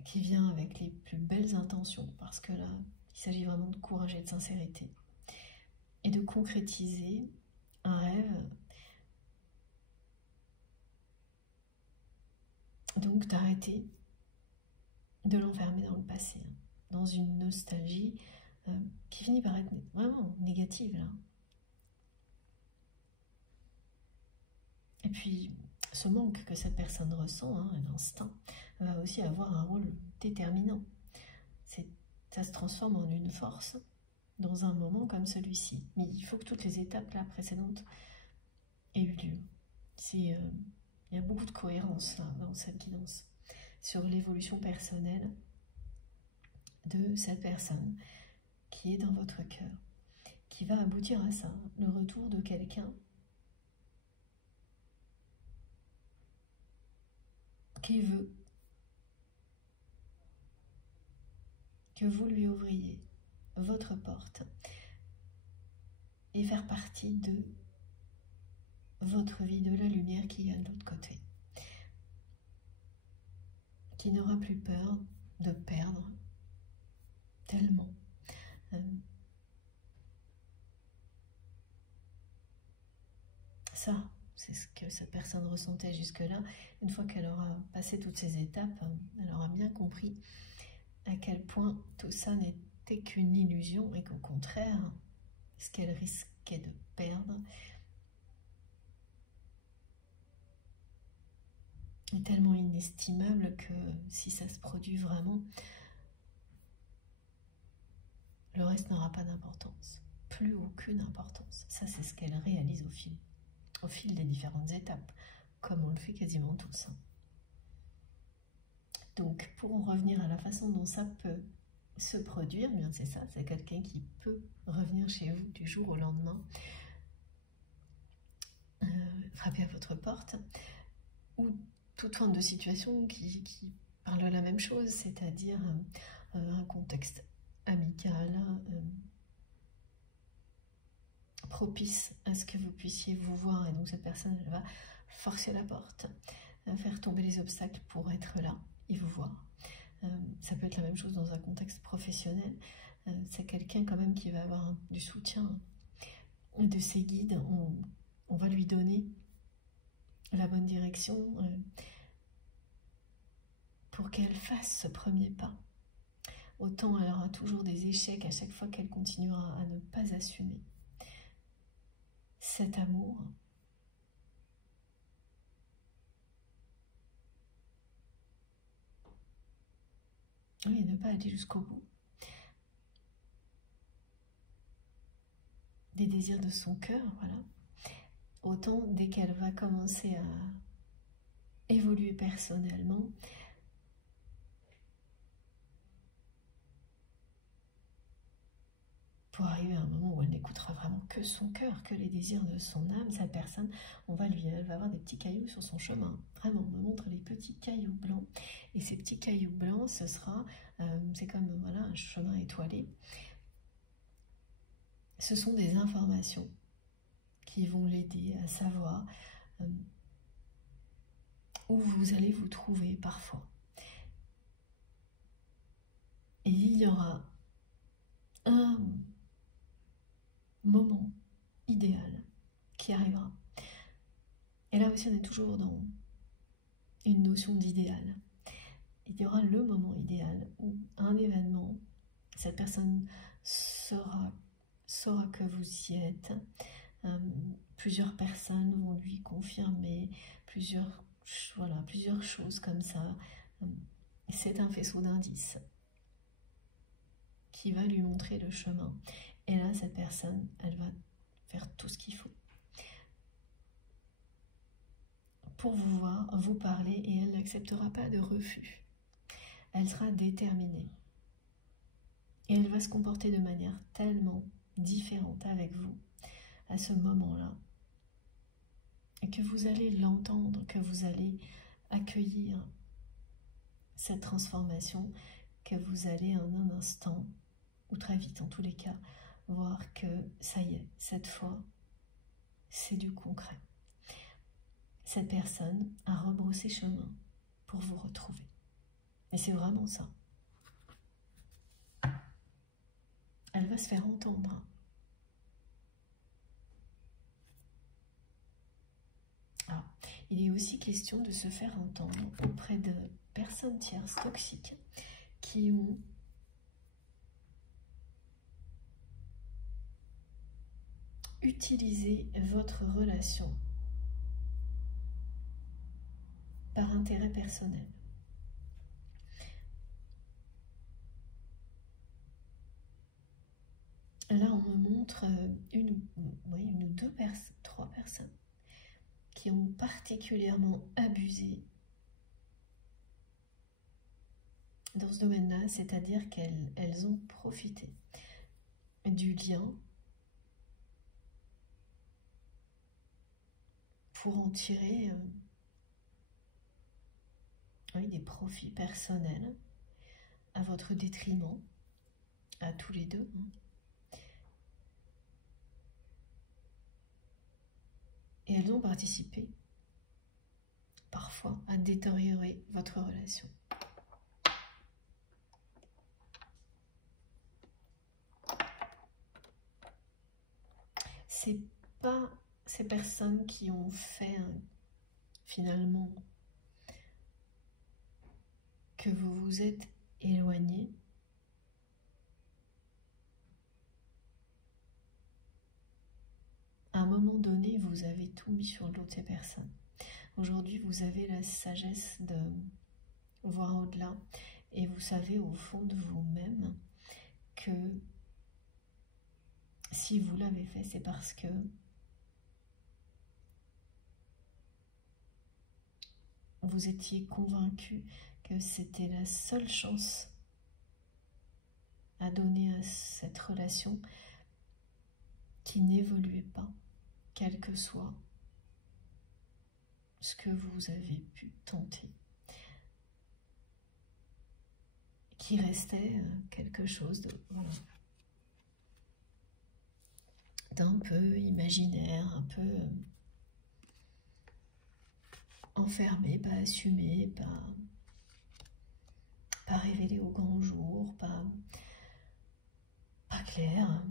qui vient avec les plus belles intentions, parce que là, il s'agit vraiment de courage et de sincérité et de concrétiser un rêve. Donc, d'arrêter de l'enfermer dans le passé, hein, dans une nostalgie qui finit par être vraiment négative là. Et puis ce manque que cette personne ressent, hein, l'instinct, va aussi avoir un rôle déterminant. Ça se transforme en une force dans un moment comme celui-ci. Mais il faut que toutes les étapes là précédentes aient eu lieu. Il y a beaucoup de cohérence là, dans cette guidance sur l'évolution personnelle de cette personne qui est dans votre cœur, qui va aboutir à ça, le retour de quelqu'un qui veut que vous lui ouvriez votre porte et faire partie de votre vie, de la lumière qu'il y a de l'autre côté, qui n'aura plus peur de perdre tellement. Ça, c'est ce que cette personne ressentait jusque-là. Une fois qu'elle aura passé toutes ces étapes, elle aura bien compris à quel point tout ça n'était qu'une illusion et qu'au contraire, ce qu'elle risquait de perdre est tellement inestimable que si ça se produit vraiment, le reste n'aura pas d'importance, plus aucune importance. Ça, c'est ce qu'elle réalise au fil des différentes étapes, comme on le fait quasiment tous. Donc, pour en revenir à la façon dont ça peut se produire, bien c'est ça, c'est quelqu'un qui peut revenir chez vous du jour au lendemain, frapper à votre porte, ou toute forme de situation qui parle de la même chose, c'est-à-dire un contexte amical, propice à ce que vous puissiez vous voir, et donc cette personne elle va forcer la porte, faire tomber les obstacles pour être là et vous voir. Ça peut être la même chose dans un contexte professionnel, c'est quelqu'un quand même qui va avoir du soutien de ses guides, on va lui donner la bonne direction pour qu'elle fasse ce premier pas. Autant elle aura toujours des échecs à chaque fois qu'elle continuera à ne pas assumer cet amour. Oui, ne pas aller jusqu'au bout des désirs de son cœur, voilà. Autant dès qu'elle va commencer à évoluer personnellement, pour arriver à un moment où elle n'écoutera vraiment que son cœur, que les désirs de son âme, cette personne, elle va avoir des petits cailloux sur son chemin. Vraiment, on me montre les petits cailloux blancs. Et ces petits cailloux blancs, ce sera, c'est comme voilà, un chemin étoilé. Ce sont des informations qui vont l'aider à savoir où vous allez vous trouver parfois. Et il y aura un moment idéal qui arrivera. Et là aussi, on est toujours dans une notion d'idéal. Il y aura le moment idéal où un événement, cette personne saura que vous y êtes. Plusieurs personnes vont lui confirmer plusieurs choses comme ça. C'est un faisceau d'indices qui va lui montrer le chemin. Et là, cette personne, elle va faire tout ce qu'il faut pour vous voir, vous parler, et elle n'acceptera pas de refus. Elle sera déterminée. Et elle va se comporter de manière tellement différente avec vous à ce moment-là, et que vous allez l'entendre, que vous allez accueillir cette transformation, que vous allez en un instant, ou très vite en tous les cas, voir que ça y est, cette fois, c'est du concret. Cette personne a rebroussé chemin pour vous retrouver. Et c'est vraiment ça. Elle va se faire entendre. Alors, il est aussi question de se faire entendre auprès de personnes tierces toxiques qui ont utilisé votre relation par intérêt personnel. Là, on me montre une ou deux personnes, 3 personnes qui ont particulièrement abusé dans ce domaine-là, c'est-à-dire qu'elles ont profité du lien pour en tirer des profits personnels à votre détriment, à tous les deux. Et elles ont participé, parfois, à détériorer votre relation. C'est pas ces personnes qui ont fait finalement que vous vous êtes éloigné. À un moment donné, vous avez tout mis sur le dos de ces personnes. Aujourd'hui, vous avez la sagesse de voir au-delà, et vous savez au fond de vous-même que si vous l'avez fait, c'est parce que vous étiez convaincu que c'était la seule chance à donner à cette relation qui n'évoluait pas, quel que soit ce que vous avez pu tenter, qui restait quelque chose de, voilà, d'un peu imaginaire, un peu enfermé, pas assumé, pas révélé au grand jour, pas clair.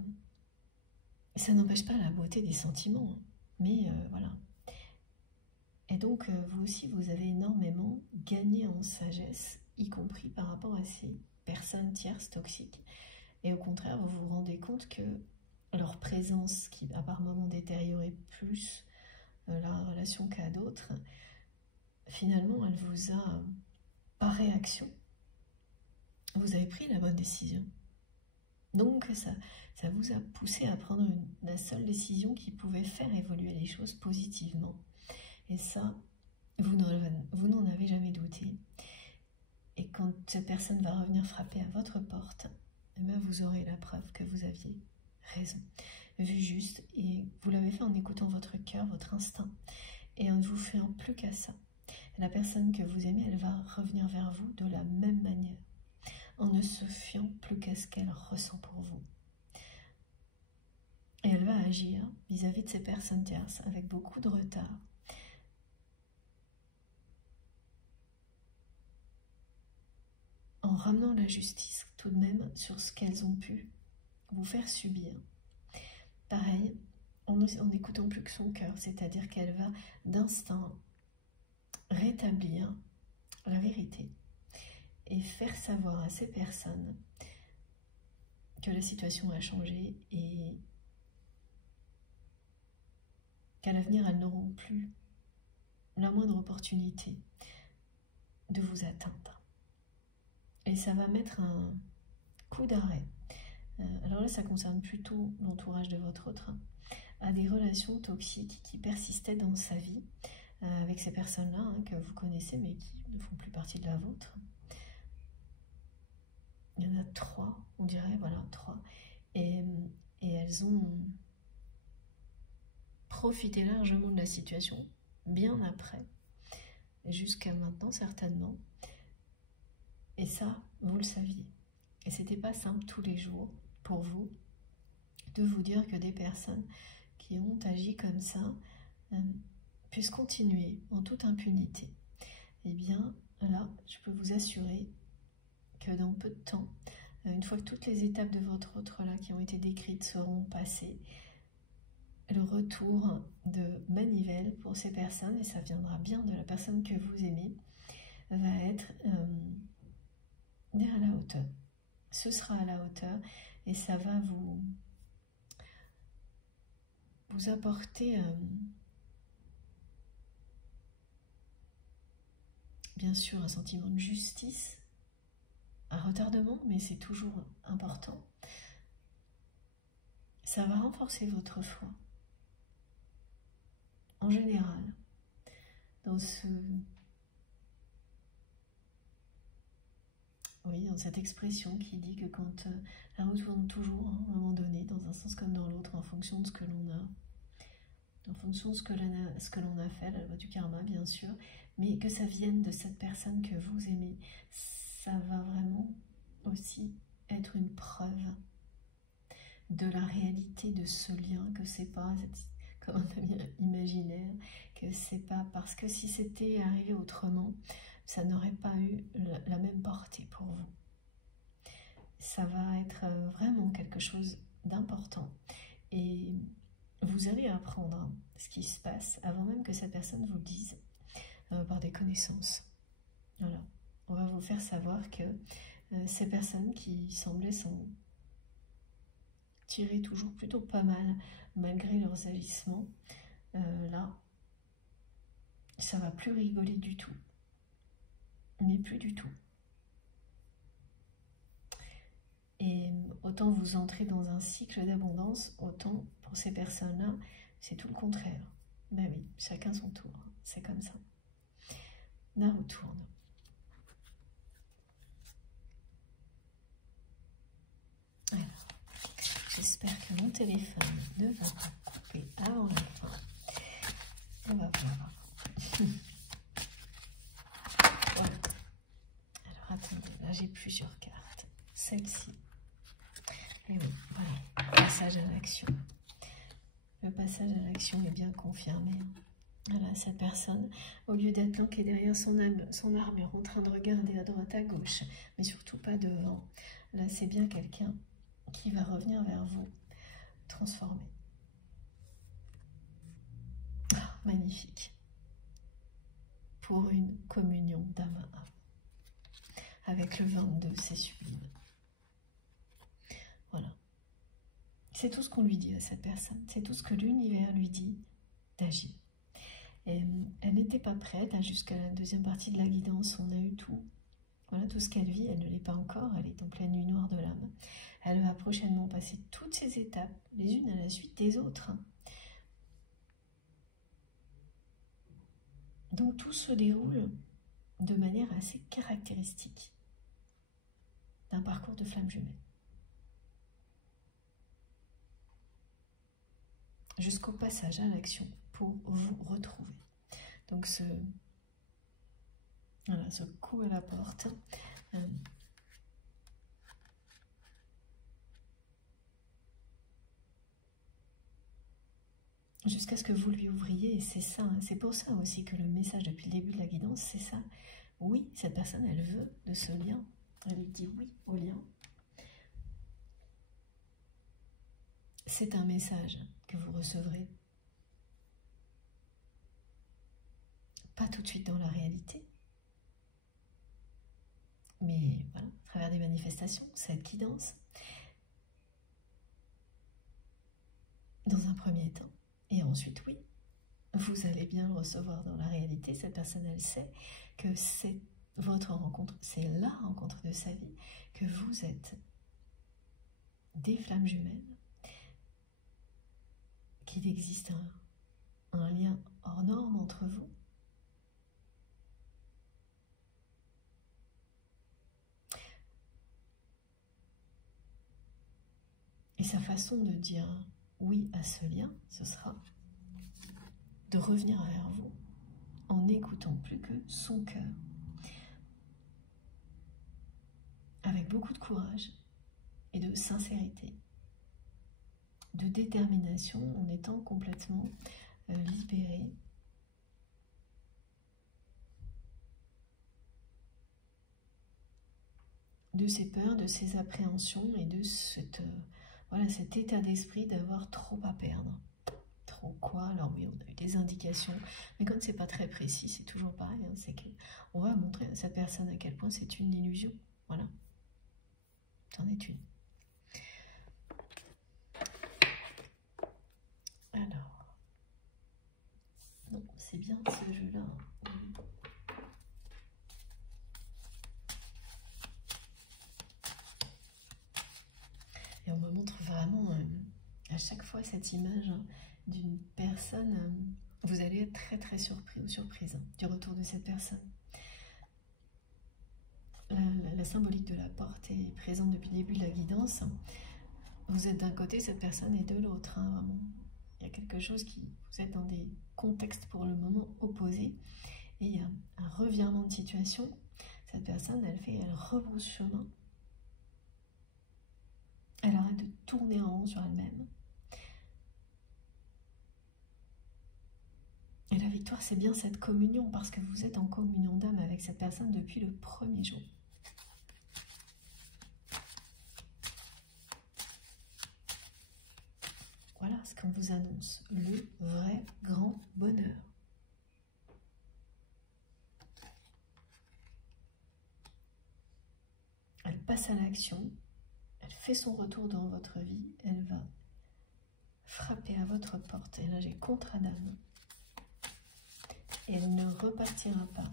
Et ça n'empêche pas la beauté des sentiments, mais voilà. Et donc, vous aussi, vous avez énormément gagné en sagesse, y compris par rapport à ces personnes tierces toxiques. Et au contraire, vous vous rendez compte que leur présence, qui a par moments détérioré plus la relation qu'à d'autres, finalement, elle vous a, par réaction, vous avez pris la bonne décision. Donc, ça vous a poussé à prendre la seule décision qui pouvait faire évoluer les choses positivement. Et ça, vous n'en avez jamais douté. Et quand cette personne va revenir frapper à votre porte, eh bien vous aurez la preuve que vous aviez raison, vu juste, et vous l'avez fait en écoutant votre cœur, votre instinct, et en ne vous fiant plus qu'à ça. La personne que vous aimez, elle va revenir vers vous de la même manière, en ne se fiant plus qu'à ce qu'elle ressent pour vous. Et elle va agir vis-à-vis de ces personnes tierces avec beaucoup de retard, en ramenant la justice tout de même sur ce qu'elles ont pu vous faire subir. Pareil, en n'écoutant plus que son cœur, c'est-à-dire qu'elle va d'instinct rétablir la vérité et faire savoir à ces personnes que la situation a changé et qu'à l'avenir, elles n'auront plus la moindre opportunité de vous atteindre. Et ça va mettre un coup d'arrêt. Alors là, ça concerne plutôt l'entourage de votre autre, à des relations toxiques qui persistaient dans sa vie, avec ces personnes-là que vous connaissez mais qui ne font plus partie de la vôtre. Il y en a 3, on dirait, voilà, 3. Et elles ont profité largement de la situation, bien après, jusqu'à maintenant certainement. Et ça, vous le saviez. Et c'était pas simple tous les jours pour vous de vous dire que des personnes qui ont agi comme ça puissent continuer en toute impunité. Eh bien, là, je peux vous assurer que dans peu de temps, une fois que toutes les étapes de votre autre là qui ont été décrites seront passées, le retour de manivelle pour ces personnes, et ça viendra bien de la personne que vous aimez, va être à la hauteur. Ce sera à la hauteur et ça va vous apporter bien sûr un sentiment de justice, un retardement, mais c'est toujours important. Ça va renforcer votre foi. En général, dans cette expression qui dit que quand la roue tourne toujours, à un moment donné, dans un sens comme dans l'autre, en fonction de ce que l'on a, en fonction de ce que l'on a fait, la loi du karma bien sûr, mais que ça vienne de cette personne que vous aimez, ça va vraiment aussi être une preuve de la réalité de ce lien, que c'est pas comme un ami imaginaire, que c'est pas parce que si c'était arrivé autrement, ça n'aurait pas eu la même portée pour vous. Ça va être vraiment quelque chose d'important et vous allez apprendre ce qui se passe avant même que cette personne vous le dise par des connaissances. Voilà, on va vous faire savoir que ces personnes qui semblaient s'en tirer toujours plutôt pas mal malgré leurs agissements, là, ça va plus rigoler du tout. Mais plus du tout. Et autant vous entrez dans un cycle d'abondance, autant pour ces personnes-là, c'est tout le contraire. Ben oui, chacun son tour, c'est comme ça. la retourne. Alors, j'espère que mon téléphone ne va pas couper avant la fin. On va voir. Voilà. Alors attendez, là j'ai plusieurs cartes. Celle-ci. Et oui, voilà. Passage à l'action. Le passage à l'action est bien confirmé. Voilà, cette personne, au lieu d'être planquée derrière son armure, en train de regarder à droite, à gauche, mais surtout pas devant, là c'est bien quelqu'un qui va revenir vers vous, transformé. Oh, magnifique. Pour une communion d'âme à âme. Avec le 22, c'est sublime. Voilà. C'est tout ce qu'on lui dit à cette personne. C'est tout ce que l'univers lui dit d'agir. Elle n'était pas prête, jusqu'à la deuxième partie de la guidance, on a eu tout. Voilà, tout ce qu'elle vit, elle ne l'est pas encore, elle est en pleine nuit noire de l'âme. Elle va prochainement passer toutes ces étapes, les unes à la suite des autres. Donc tout se déroule de manière assez caractéristique d'un parcours de flamme jumelle. Jusqu'au passage à l'action pour vous retrouver. Donc voilà, ce coup à la porte. Jusqu'à ce que vous lui ouvriez, et c'est ça, hein, c'est pour ça aussi que le message depuis le début de la guidance, c'est ça. Oui, cette personne, elle veut de ce lien. Elle lui dit oui au lien. C'est un message que vous recevrez. Pas tout de suite dans la réalité. Mais voilà, à travers des manifestations, cette guidance. Dans un premier temps. Et ensuite, oui, vous allez bien le recevoir dans la réalité. Cette personne, elle sait que c'est votre rencontre, c'est la rencontre de sa vie, que vous êtes des flammes jumelles, qu'il existe un lien hors norme entre vous. Et sa façon de dire oui à ce lien, ce sera de revenir vers vous en n'écoutant plus que son cœur. Avec beaucoup de courage et de sincérité, de détermination, en étant complètement libéré de ses peurs, de ses appréhensions et de voilà, cet état d'esprit d'avoir trop à perdre. Trop quoi? Alors oui, on a eu des indications, mais comme c'est pas très précis, c'est toujours pareil, hein, c'est qu'on va montrer à cette personne à quel point c'est une illusion. Voilà, c'en est une. Alors, non, c'est bien ce jeu-là. Et on me montre vraiment à chaque fois cette image d'une personne. Vous allez être très très surpris ou surprise du retour de cette personne. La symbolique de la porte est présente depuis le début de la guidance. Vous êtes d'un côté, cette personne est de l'autre. Hein, vraiment. Il y a quelque chose qui... Vous êtes dans des contextes pour le moment opposés. Et il y a un revirement de situation. Cette personne, elle rebrousse chemin. Elle arrête de tourner en rond sur elle-même. Et la victoire, c'est bien cette communion, parce que vous êtes en communion d'âme avec cette personne depuis le premier jour. Voilà ce qu'on vous annonce, le vrai grand bonheur. Elle passe à l'action, elle fait son retour dans votre vie, elle va frapper à votre porte. Et là, j'ai contre Adam. Et elle ne repartira pas.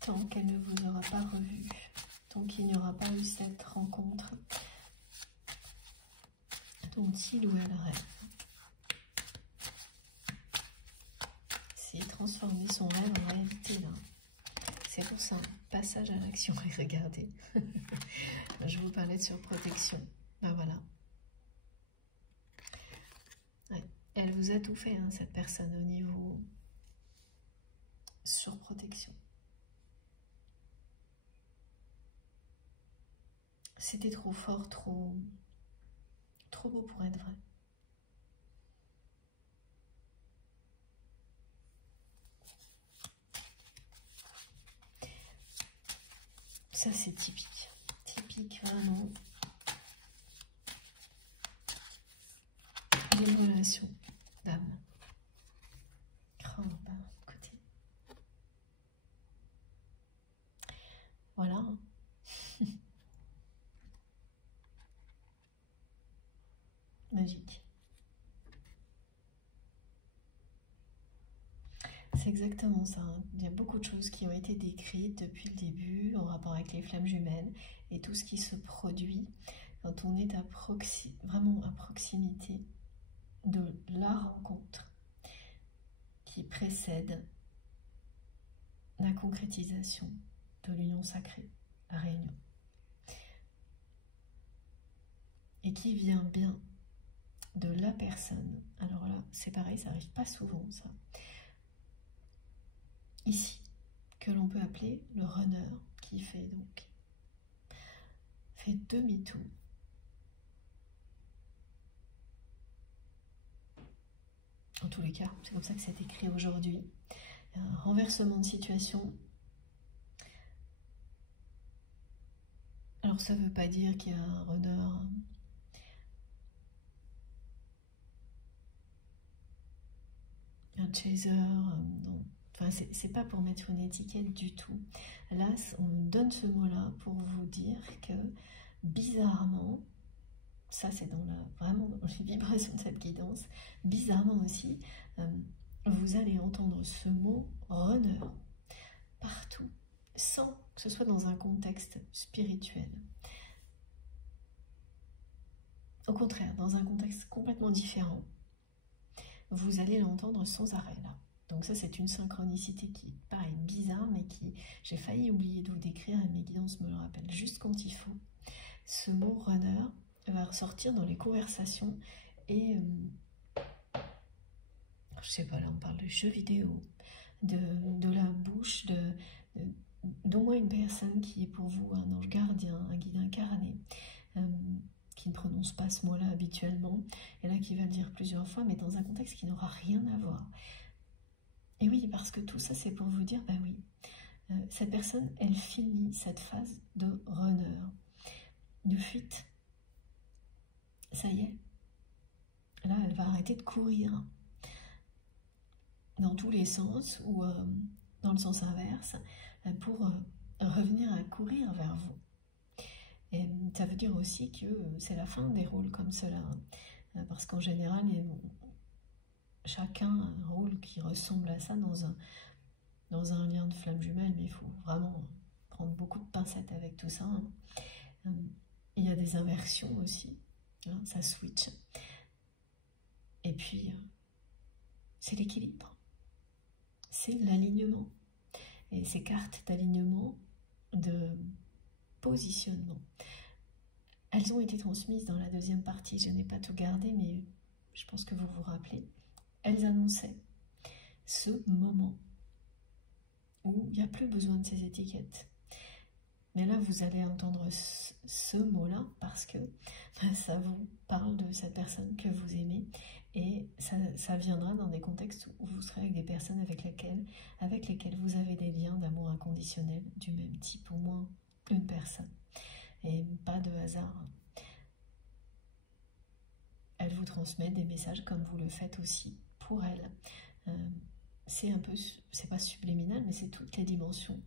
Tant qu'elle ne vous aura pas revu, tant qu'il n'y aura pas eu cette rencontre dont il ou elle rêve. son rêve, on va éviter là. C'est pour ça, passage à l'action. Et regardez, je vous parlais de surprotection. Ben voilà. Ouais. Elle vous a tout fait, hein, cette personne, au niveau surprotection. C'était trop fort, trop beau pour être vrai. Ça, c'est typique. Typique, vraiment. Des relations d'âme. Oh, bah, écoutez. Voilà. Magique. C'est exactement ça. Il y a beaucoup de choses qui ont été décrites depuis le début en rapport avec les flammes jumelles et tout ce qui se produit quand on est vraiment à proximité de la rencontre qui précède la concrétisation de l'union sacrée, la réunion. Et qui vient bien de la personne. Alors là, c'est pareil, ça n'arrive pas souvent, ça. Ici, que l'on peut appeler le runner, qui fait demi-tour. En tous les cas, c'est comme ça que c'est écrit aujourd'hui. Un renversement de situation. Alors ça ne veut pas dire qu'il y a un runner un chaser, non. Enfin, c'est pas pour mettre une étiquette du tout. Là, on donne ce mot-là pour vous dire que, bizarrement, ça c'est vraiment dans les vibrations de cette guidance, bizarrement aussi, vous allez entendre ce mot runner partout, sans que ce soit dans un contexte spirituel. Au contraire, dans un contexte complètement différent, vous allez l'entendre sans arrêt là. Donc ça, c'est une synchronicité qui paraît bizarre, mais qui, j'ai failli oublier de vous décrire, et mes guidances me le rappellent juste quand il faut. Ce mot runner va ressortir dans les conversations et, je sais pas, là on parle de jeux vidéo, de la bouche d'au moins une personne qui est pour vous un ange gardien, un guide incarné, qui ne prononce pas ce mot-là habituellement, et là qui va le dire plusieurs fois, mais dans un contexte qui n'aura rien à voir. Et oui, parce que tout ça, c'est pour vous dire, bah oui, cette personne, elle finit cette phase de runner, de fuite. Ça y est. Là, elle va arrêter de courir dans tous les sens ou dans le sens inverse pour revenir à courir vers vous. Et ça veut dire aussi que c'est la fin des rôles comme cela, hein, parce qu'en général, chacun a un rôle qui ressemble à ça dans un lien de flamme jumelle, mais il faut vraiment prendre beaucoup de pincettes avec tout ça. Hein. Il y a des inversions aussi, hein, ça switch. Et puis, c'est l'équilibre, c'est l'alignement. Et ces cartes d'alignement, de positionnement, elles ont été transmises dans la deuxième partie. Je n'ai pas tout gardé, mais je pense que vous vous rappelez. Elles annonçaient ce moment où il n'y a plus besoin de ces étiquettes. Mais là, vous allez entendre ce mot-là parce que ça vous parle de cette personne que vous aimez et ça viendra dans des contextes où vous serez avec des personnes avec lesquelles vous avez des liens d'amour inconditionnel du même type, au moins une personne. Et pas de hasard. Elle vous transmet des messages comme vous le faites aussi pour elle. C'est pas subliminal, mais c'est toutes les dimensions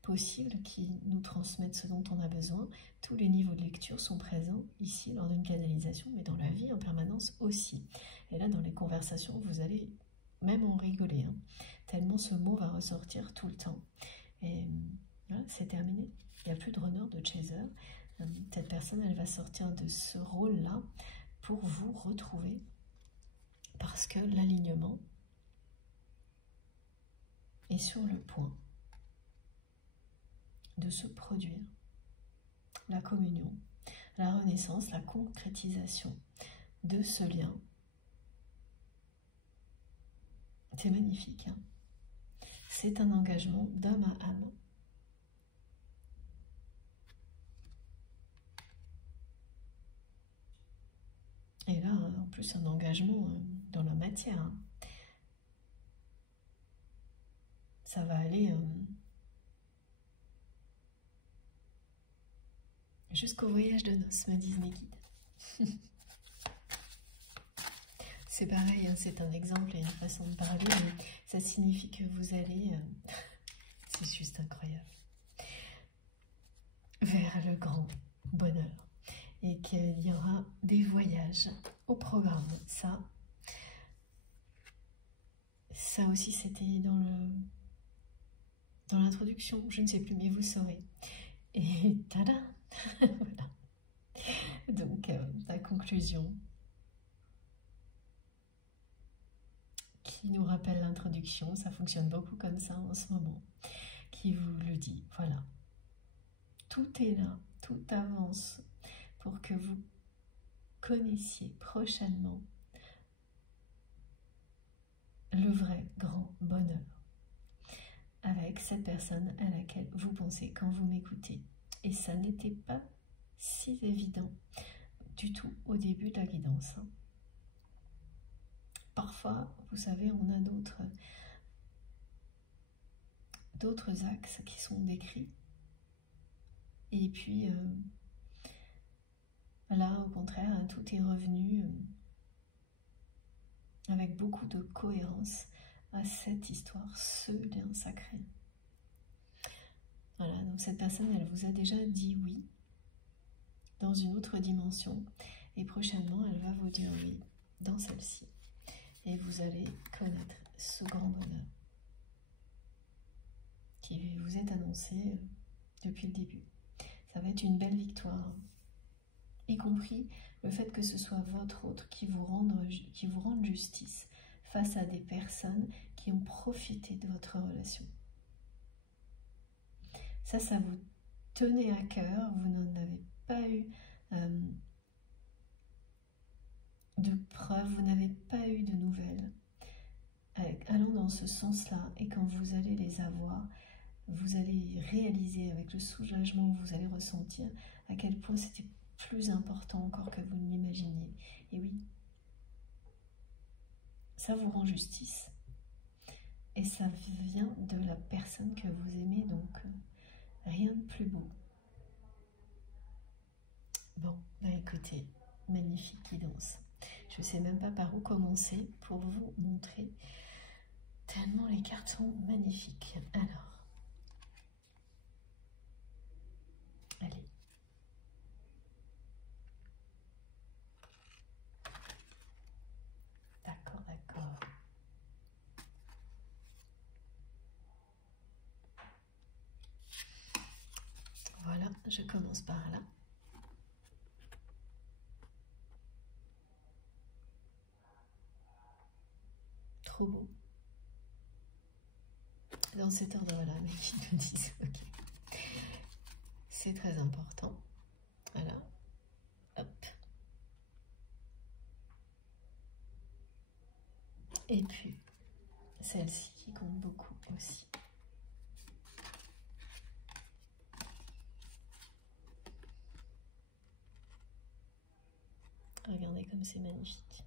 possibles qui nous transmettent ce dont on a besoin. Tous les niveaux de lecture sont présents ici lors d'une canalisation, mais dans la vie en permanence aussi. Et là, dans les conversations, vous allez même en rigoler, hein, tellement ce mot va ressortir tout le temps. Et voilà, c'est terminé. Il n'y a plus de runner, de chaser. Cette personne, elle va sortir de ce rôle-là pour vous retrouver, parce que l'alignement, est sur le point de se produire. La communion, la renaissance, la concrétisation de ce lien. C'est magnifique, hein? C'est un engagement d'âme à âme. Et là, en plus, un engagement dans la matière. Hein. Ça va aller jusqu'au voyage de noces, me disent mes guides. C'est pareil, hein, c'est un exemple et une façon de parler, mais ça signifie que vous allez, c'est juste incroyable, vers le grand bonheur. Et qu'il y aura des voyages au programme. Ça aussi, c'était dans l'introduction, je ne sais plus, mais vous saurez. Et tada. Voilà. Donc, la conclusion qui nous rappelle l'introduction, ça fonctionne beaucoup comme ça en ce moment, qui vous le dit, voilà. Tout est là, tout avance pour que vous connaissiez prochainement le vrai grand bonheur avec cette personne à laquelle vous pensez quand vous m'écoutez. Et ça n'était pas si évident du tout au début de la guidance. Parfois, vous savez, on a d'autres axes qui sont décrits. Et puis, là, au contraire, tout est revenu avec beaucoup de cohérence à cette histoire, ce lien sacré. Voilà, donc cette personne, elle vous a déjà dit oui dans une autre dimension. Et prochainement, elle va vous dire oui dans celle-ci. Et vous allez connaître ce grand bonheur qui vous est annoncé depuis le début. Ça va être une belle victoire, y compris le fait que ce soit votre autre qui vous rende justice face à des personnes qui ont profité de votre relation. Ça vous tenait à cœur, vous n'en avez pas eu de preuves, vous n'avez pas eu de nouvelles allant dans ce sens-là, et quand vous allez les avoir, vous allez réaliser avec le soulagement que vous allez ressentir à quel point c'était plus important encore que vous ne l'imaginiez. Et oui, ça vous rend justice. Et ça vient de la personne que vous aimez, donc rien de plus beau. Bon, bah écoutez, magnifique guidance. Je ne sais même pas par où commencer pour vous montrer tellement les cartes sont magnifiques. Alors, allez. D'accord, d'accord. Voilà, je commence par là. Trop beau. Dans cet ordre-là, mais qui me disent, ok. C'est très important. Voilà. Hop. Et puis, celle-ci qui compte beaucoup aussi. Regardez comme c'est magnifique.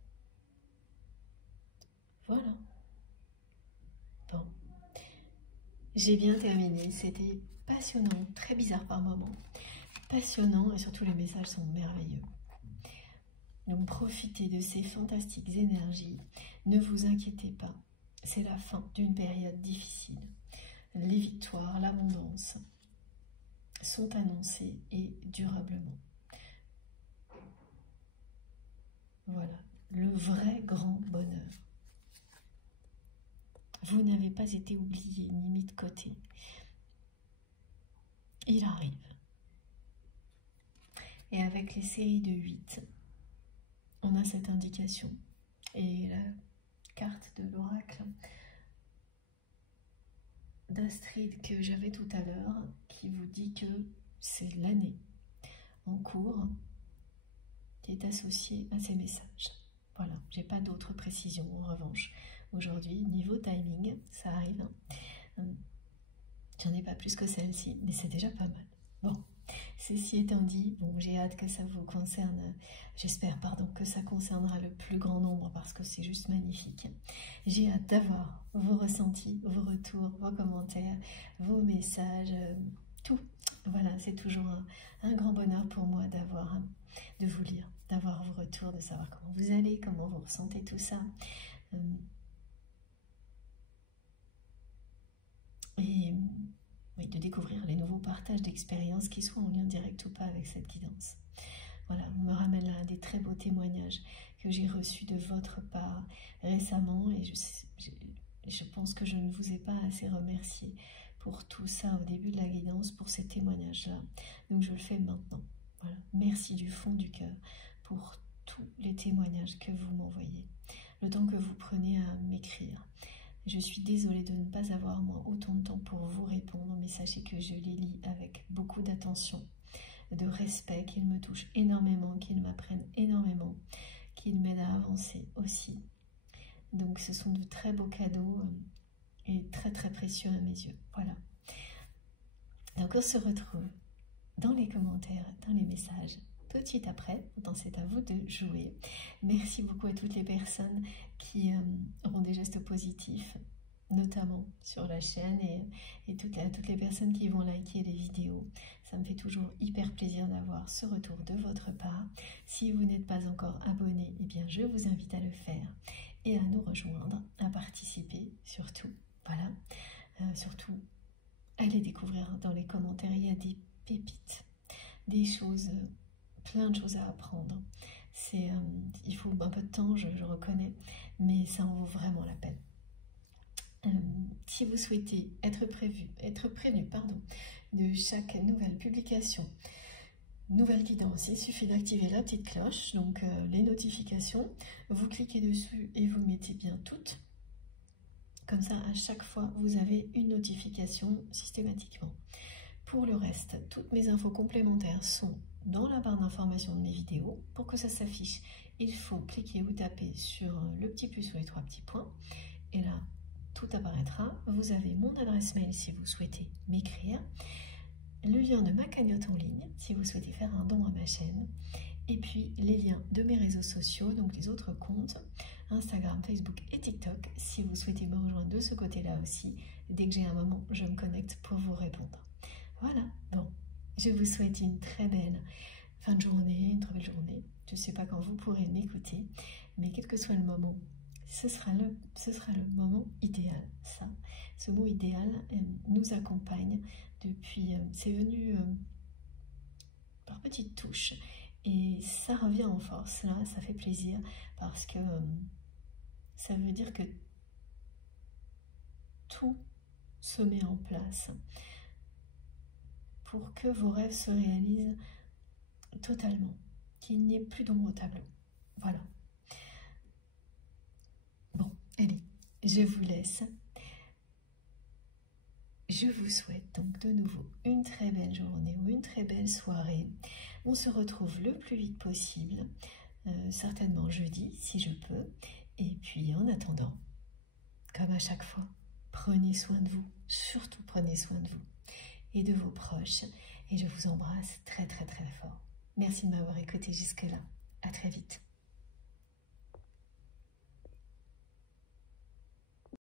Voilà. Bon. J'ai bien terminé. C'était passionnant, très bizarre par moments. Passionnant et surtout les messages sont merveilleux. Donc profitez de ces fantastiques énergies. Ne vous inquiétez pas. C'est la fin d'une période difficile. Les victoires, l'abondance sont annoncées et durablement. Voilà, le vrai grand bonheur. Vous n'avez pas été oublié ni mis de côté. Il arrive. Et avec les séries de 8, on a cette indication. Et la carte de l'oracle d'Astrid que j'avais tout à l'heure qui vous dit que c'est l'année en cours qui est associée à ces messages. Voilà, j'ai pas d'autres précisions en revanche. Aujourd'hui, niveau timing, ça arrive. J'en ai pas plus que celle-ci, mais c'est déjà pas mal. Bon, ceci étant dit, bon, j'ai hâte que ça vous concerne, j'espère, pardon, que ça concernera le plus grand nombre parce que c'est juste magnifique. J'ai hâte d'avoir vos ressentis, vos retours, vos commentaires, vos messages, tout. Voilà, c'est toujours un grand bonheur pour moi de vous lire, d'avoir vos retours, de savoir comment vous allez, comment vous ressentez tout ça. Et oui, de découvrir les nouveaux partages d'expériences qui soient en lien direct ou pas avec cette guidance. Voilà, on me ramène là des très beaux témoignages que j'ai reçus de votre part récemment et je pense que je ne vous ai pas assez remercié pour tout ça au début de la guidance, pour ces témoignages-là. Donc je le fais maintenant. Voilà. Merci du fond du cœur pour tous les témoignages que vous m'envoyez, le temps que vous prenez à m'écrire. Je suis désolée de ne pas avoir moi autant de temps pour vous répondre, mais sachez que je les lis avec beaucoup d'attention, de respect, qu'ils me touchent énormément, qu'ils m'apprennent énormément, qu'ils m'aident à avancer aussi. Donc ce sont de très beaux cadeaux et très très précieux à mes yeux. Voilà. Donc on se retrouve dans les commentaires, dans les messages, tout de suite après. Donc c'est à vous de jouer. Merci beaucoup à toutes les personnes qui auront des gestes positifs, notamment sur la chaîne et toutes les personnes qui vont liker les vidéos. Ça me fait toujours hyper plaisir d'avoir ce retour de votre part. Si vous n'êtes pas encore abonné, eh bien je vous invite à le faire et à nous rejoindre, à participer surtout. Voilà, surtout allez découvrir dans les commentaires, il y a des pépites, des choses, plein de choses à apprendre. Il faut un peu de temps, je reconnais, mais ça en vaut vraiment la peine. Si vous souhaitez être prévenu de chaque nouvelle publication, nouvelle guidance, il suffit d'activer la petite cloche, donc les notifications. Vous cliquez dessus et vous mettez bien toutes. Comme ça, à chaque fois, vous avez une notification systématiquement. Pour le reste, toutes mes infos complémentaires sont dans la barre d'information de mes vidéos. Pour que ça s'affiche, il faut cliquer ou taper sur le petit plus ou les trois petits points. Et là, tout apparaîtra. Vous avez mon adresse mail si vous souhaitez m'écrire, le lien de ma cagnotte en ligne si vous souhaitez faire un don à ma chaîne, et puis les liens de mes réseaux sociaux, donc les autres comptes, Instagram, Facebook et TikTok, si vous souhaitez me rejoindre de ce côté-là aussi. Dès que j'ai un moment, je me connecte pour vous répondre. Voilà, bon, je vous souhaite une très belle fin de journée, une très belle journée. Je ne sais pas quand vous pourrez m'écouter, mais quel que soit le moment, ce sera le moment idéal. Ça, ce mot idéal nous accompagne depuis, c'est venu par petites touches et ça revient en force là, ça fait plaisir parce que ça veut dire que tout se met en place pour que vos rêves se réalisent totalement, qu'il n'y ait plus d'ombre au tableau. Voilà. Bon, allez, je vous laisse. Je vous souhaite donc de nouveau une très belle journée ou une très belle soirée. On se retrouve le plus vite possible, certainement jeudi si je peux. Et puis en attendant, comme à chaque fois, prenez soin de vous, surtout prenez soin de vous et de vos proches. Et je vous embrasse très très très fort. Merci de m'avoir écouté jusque-là. À très vite.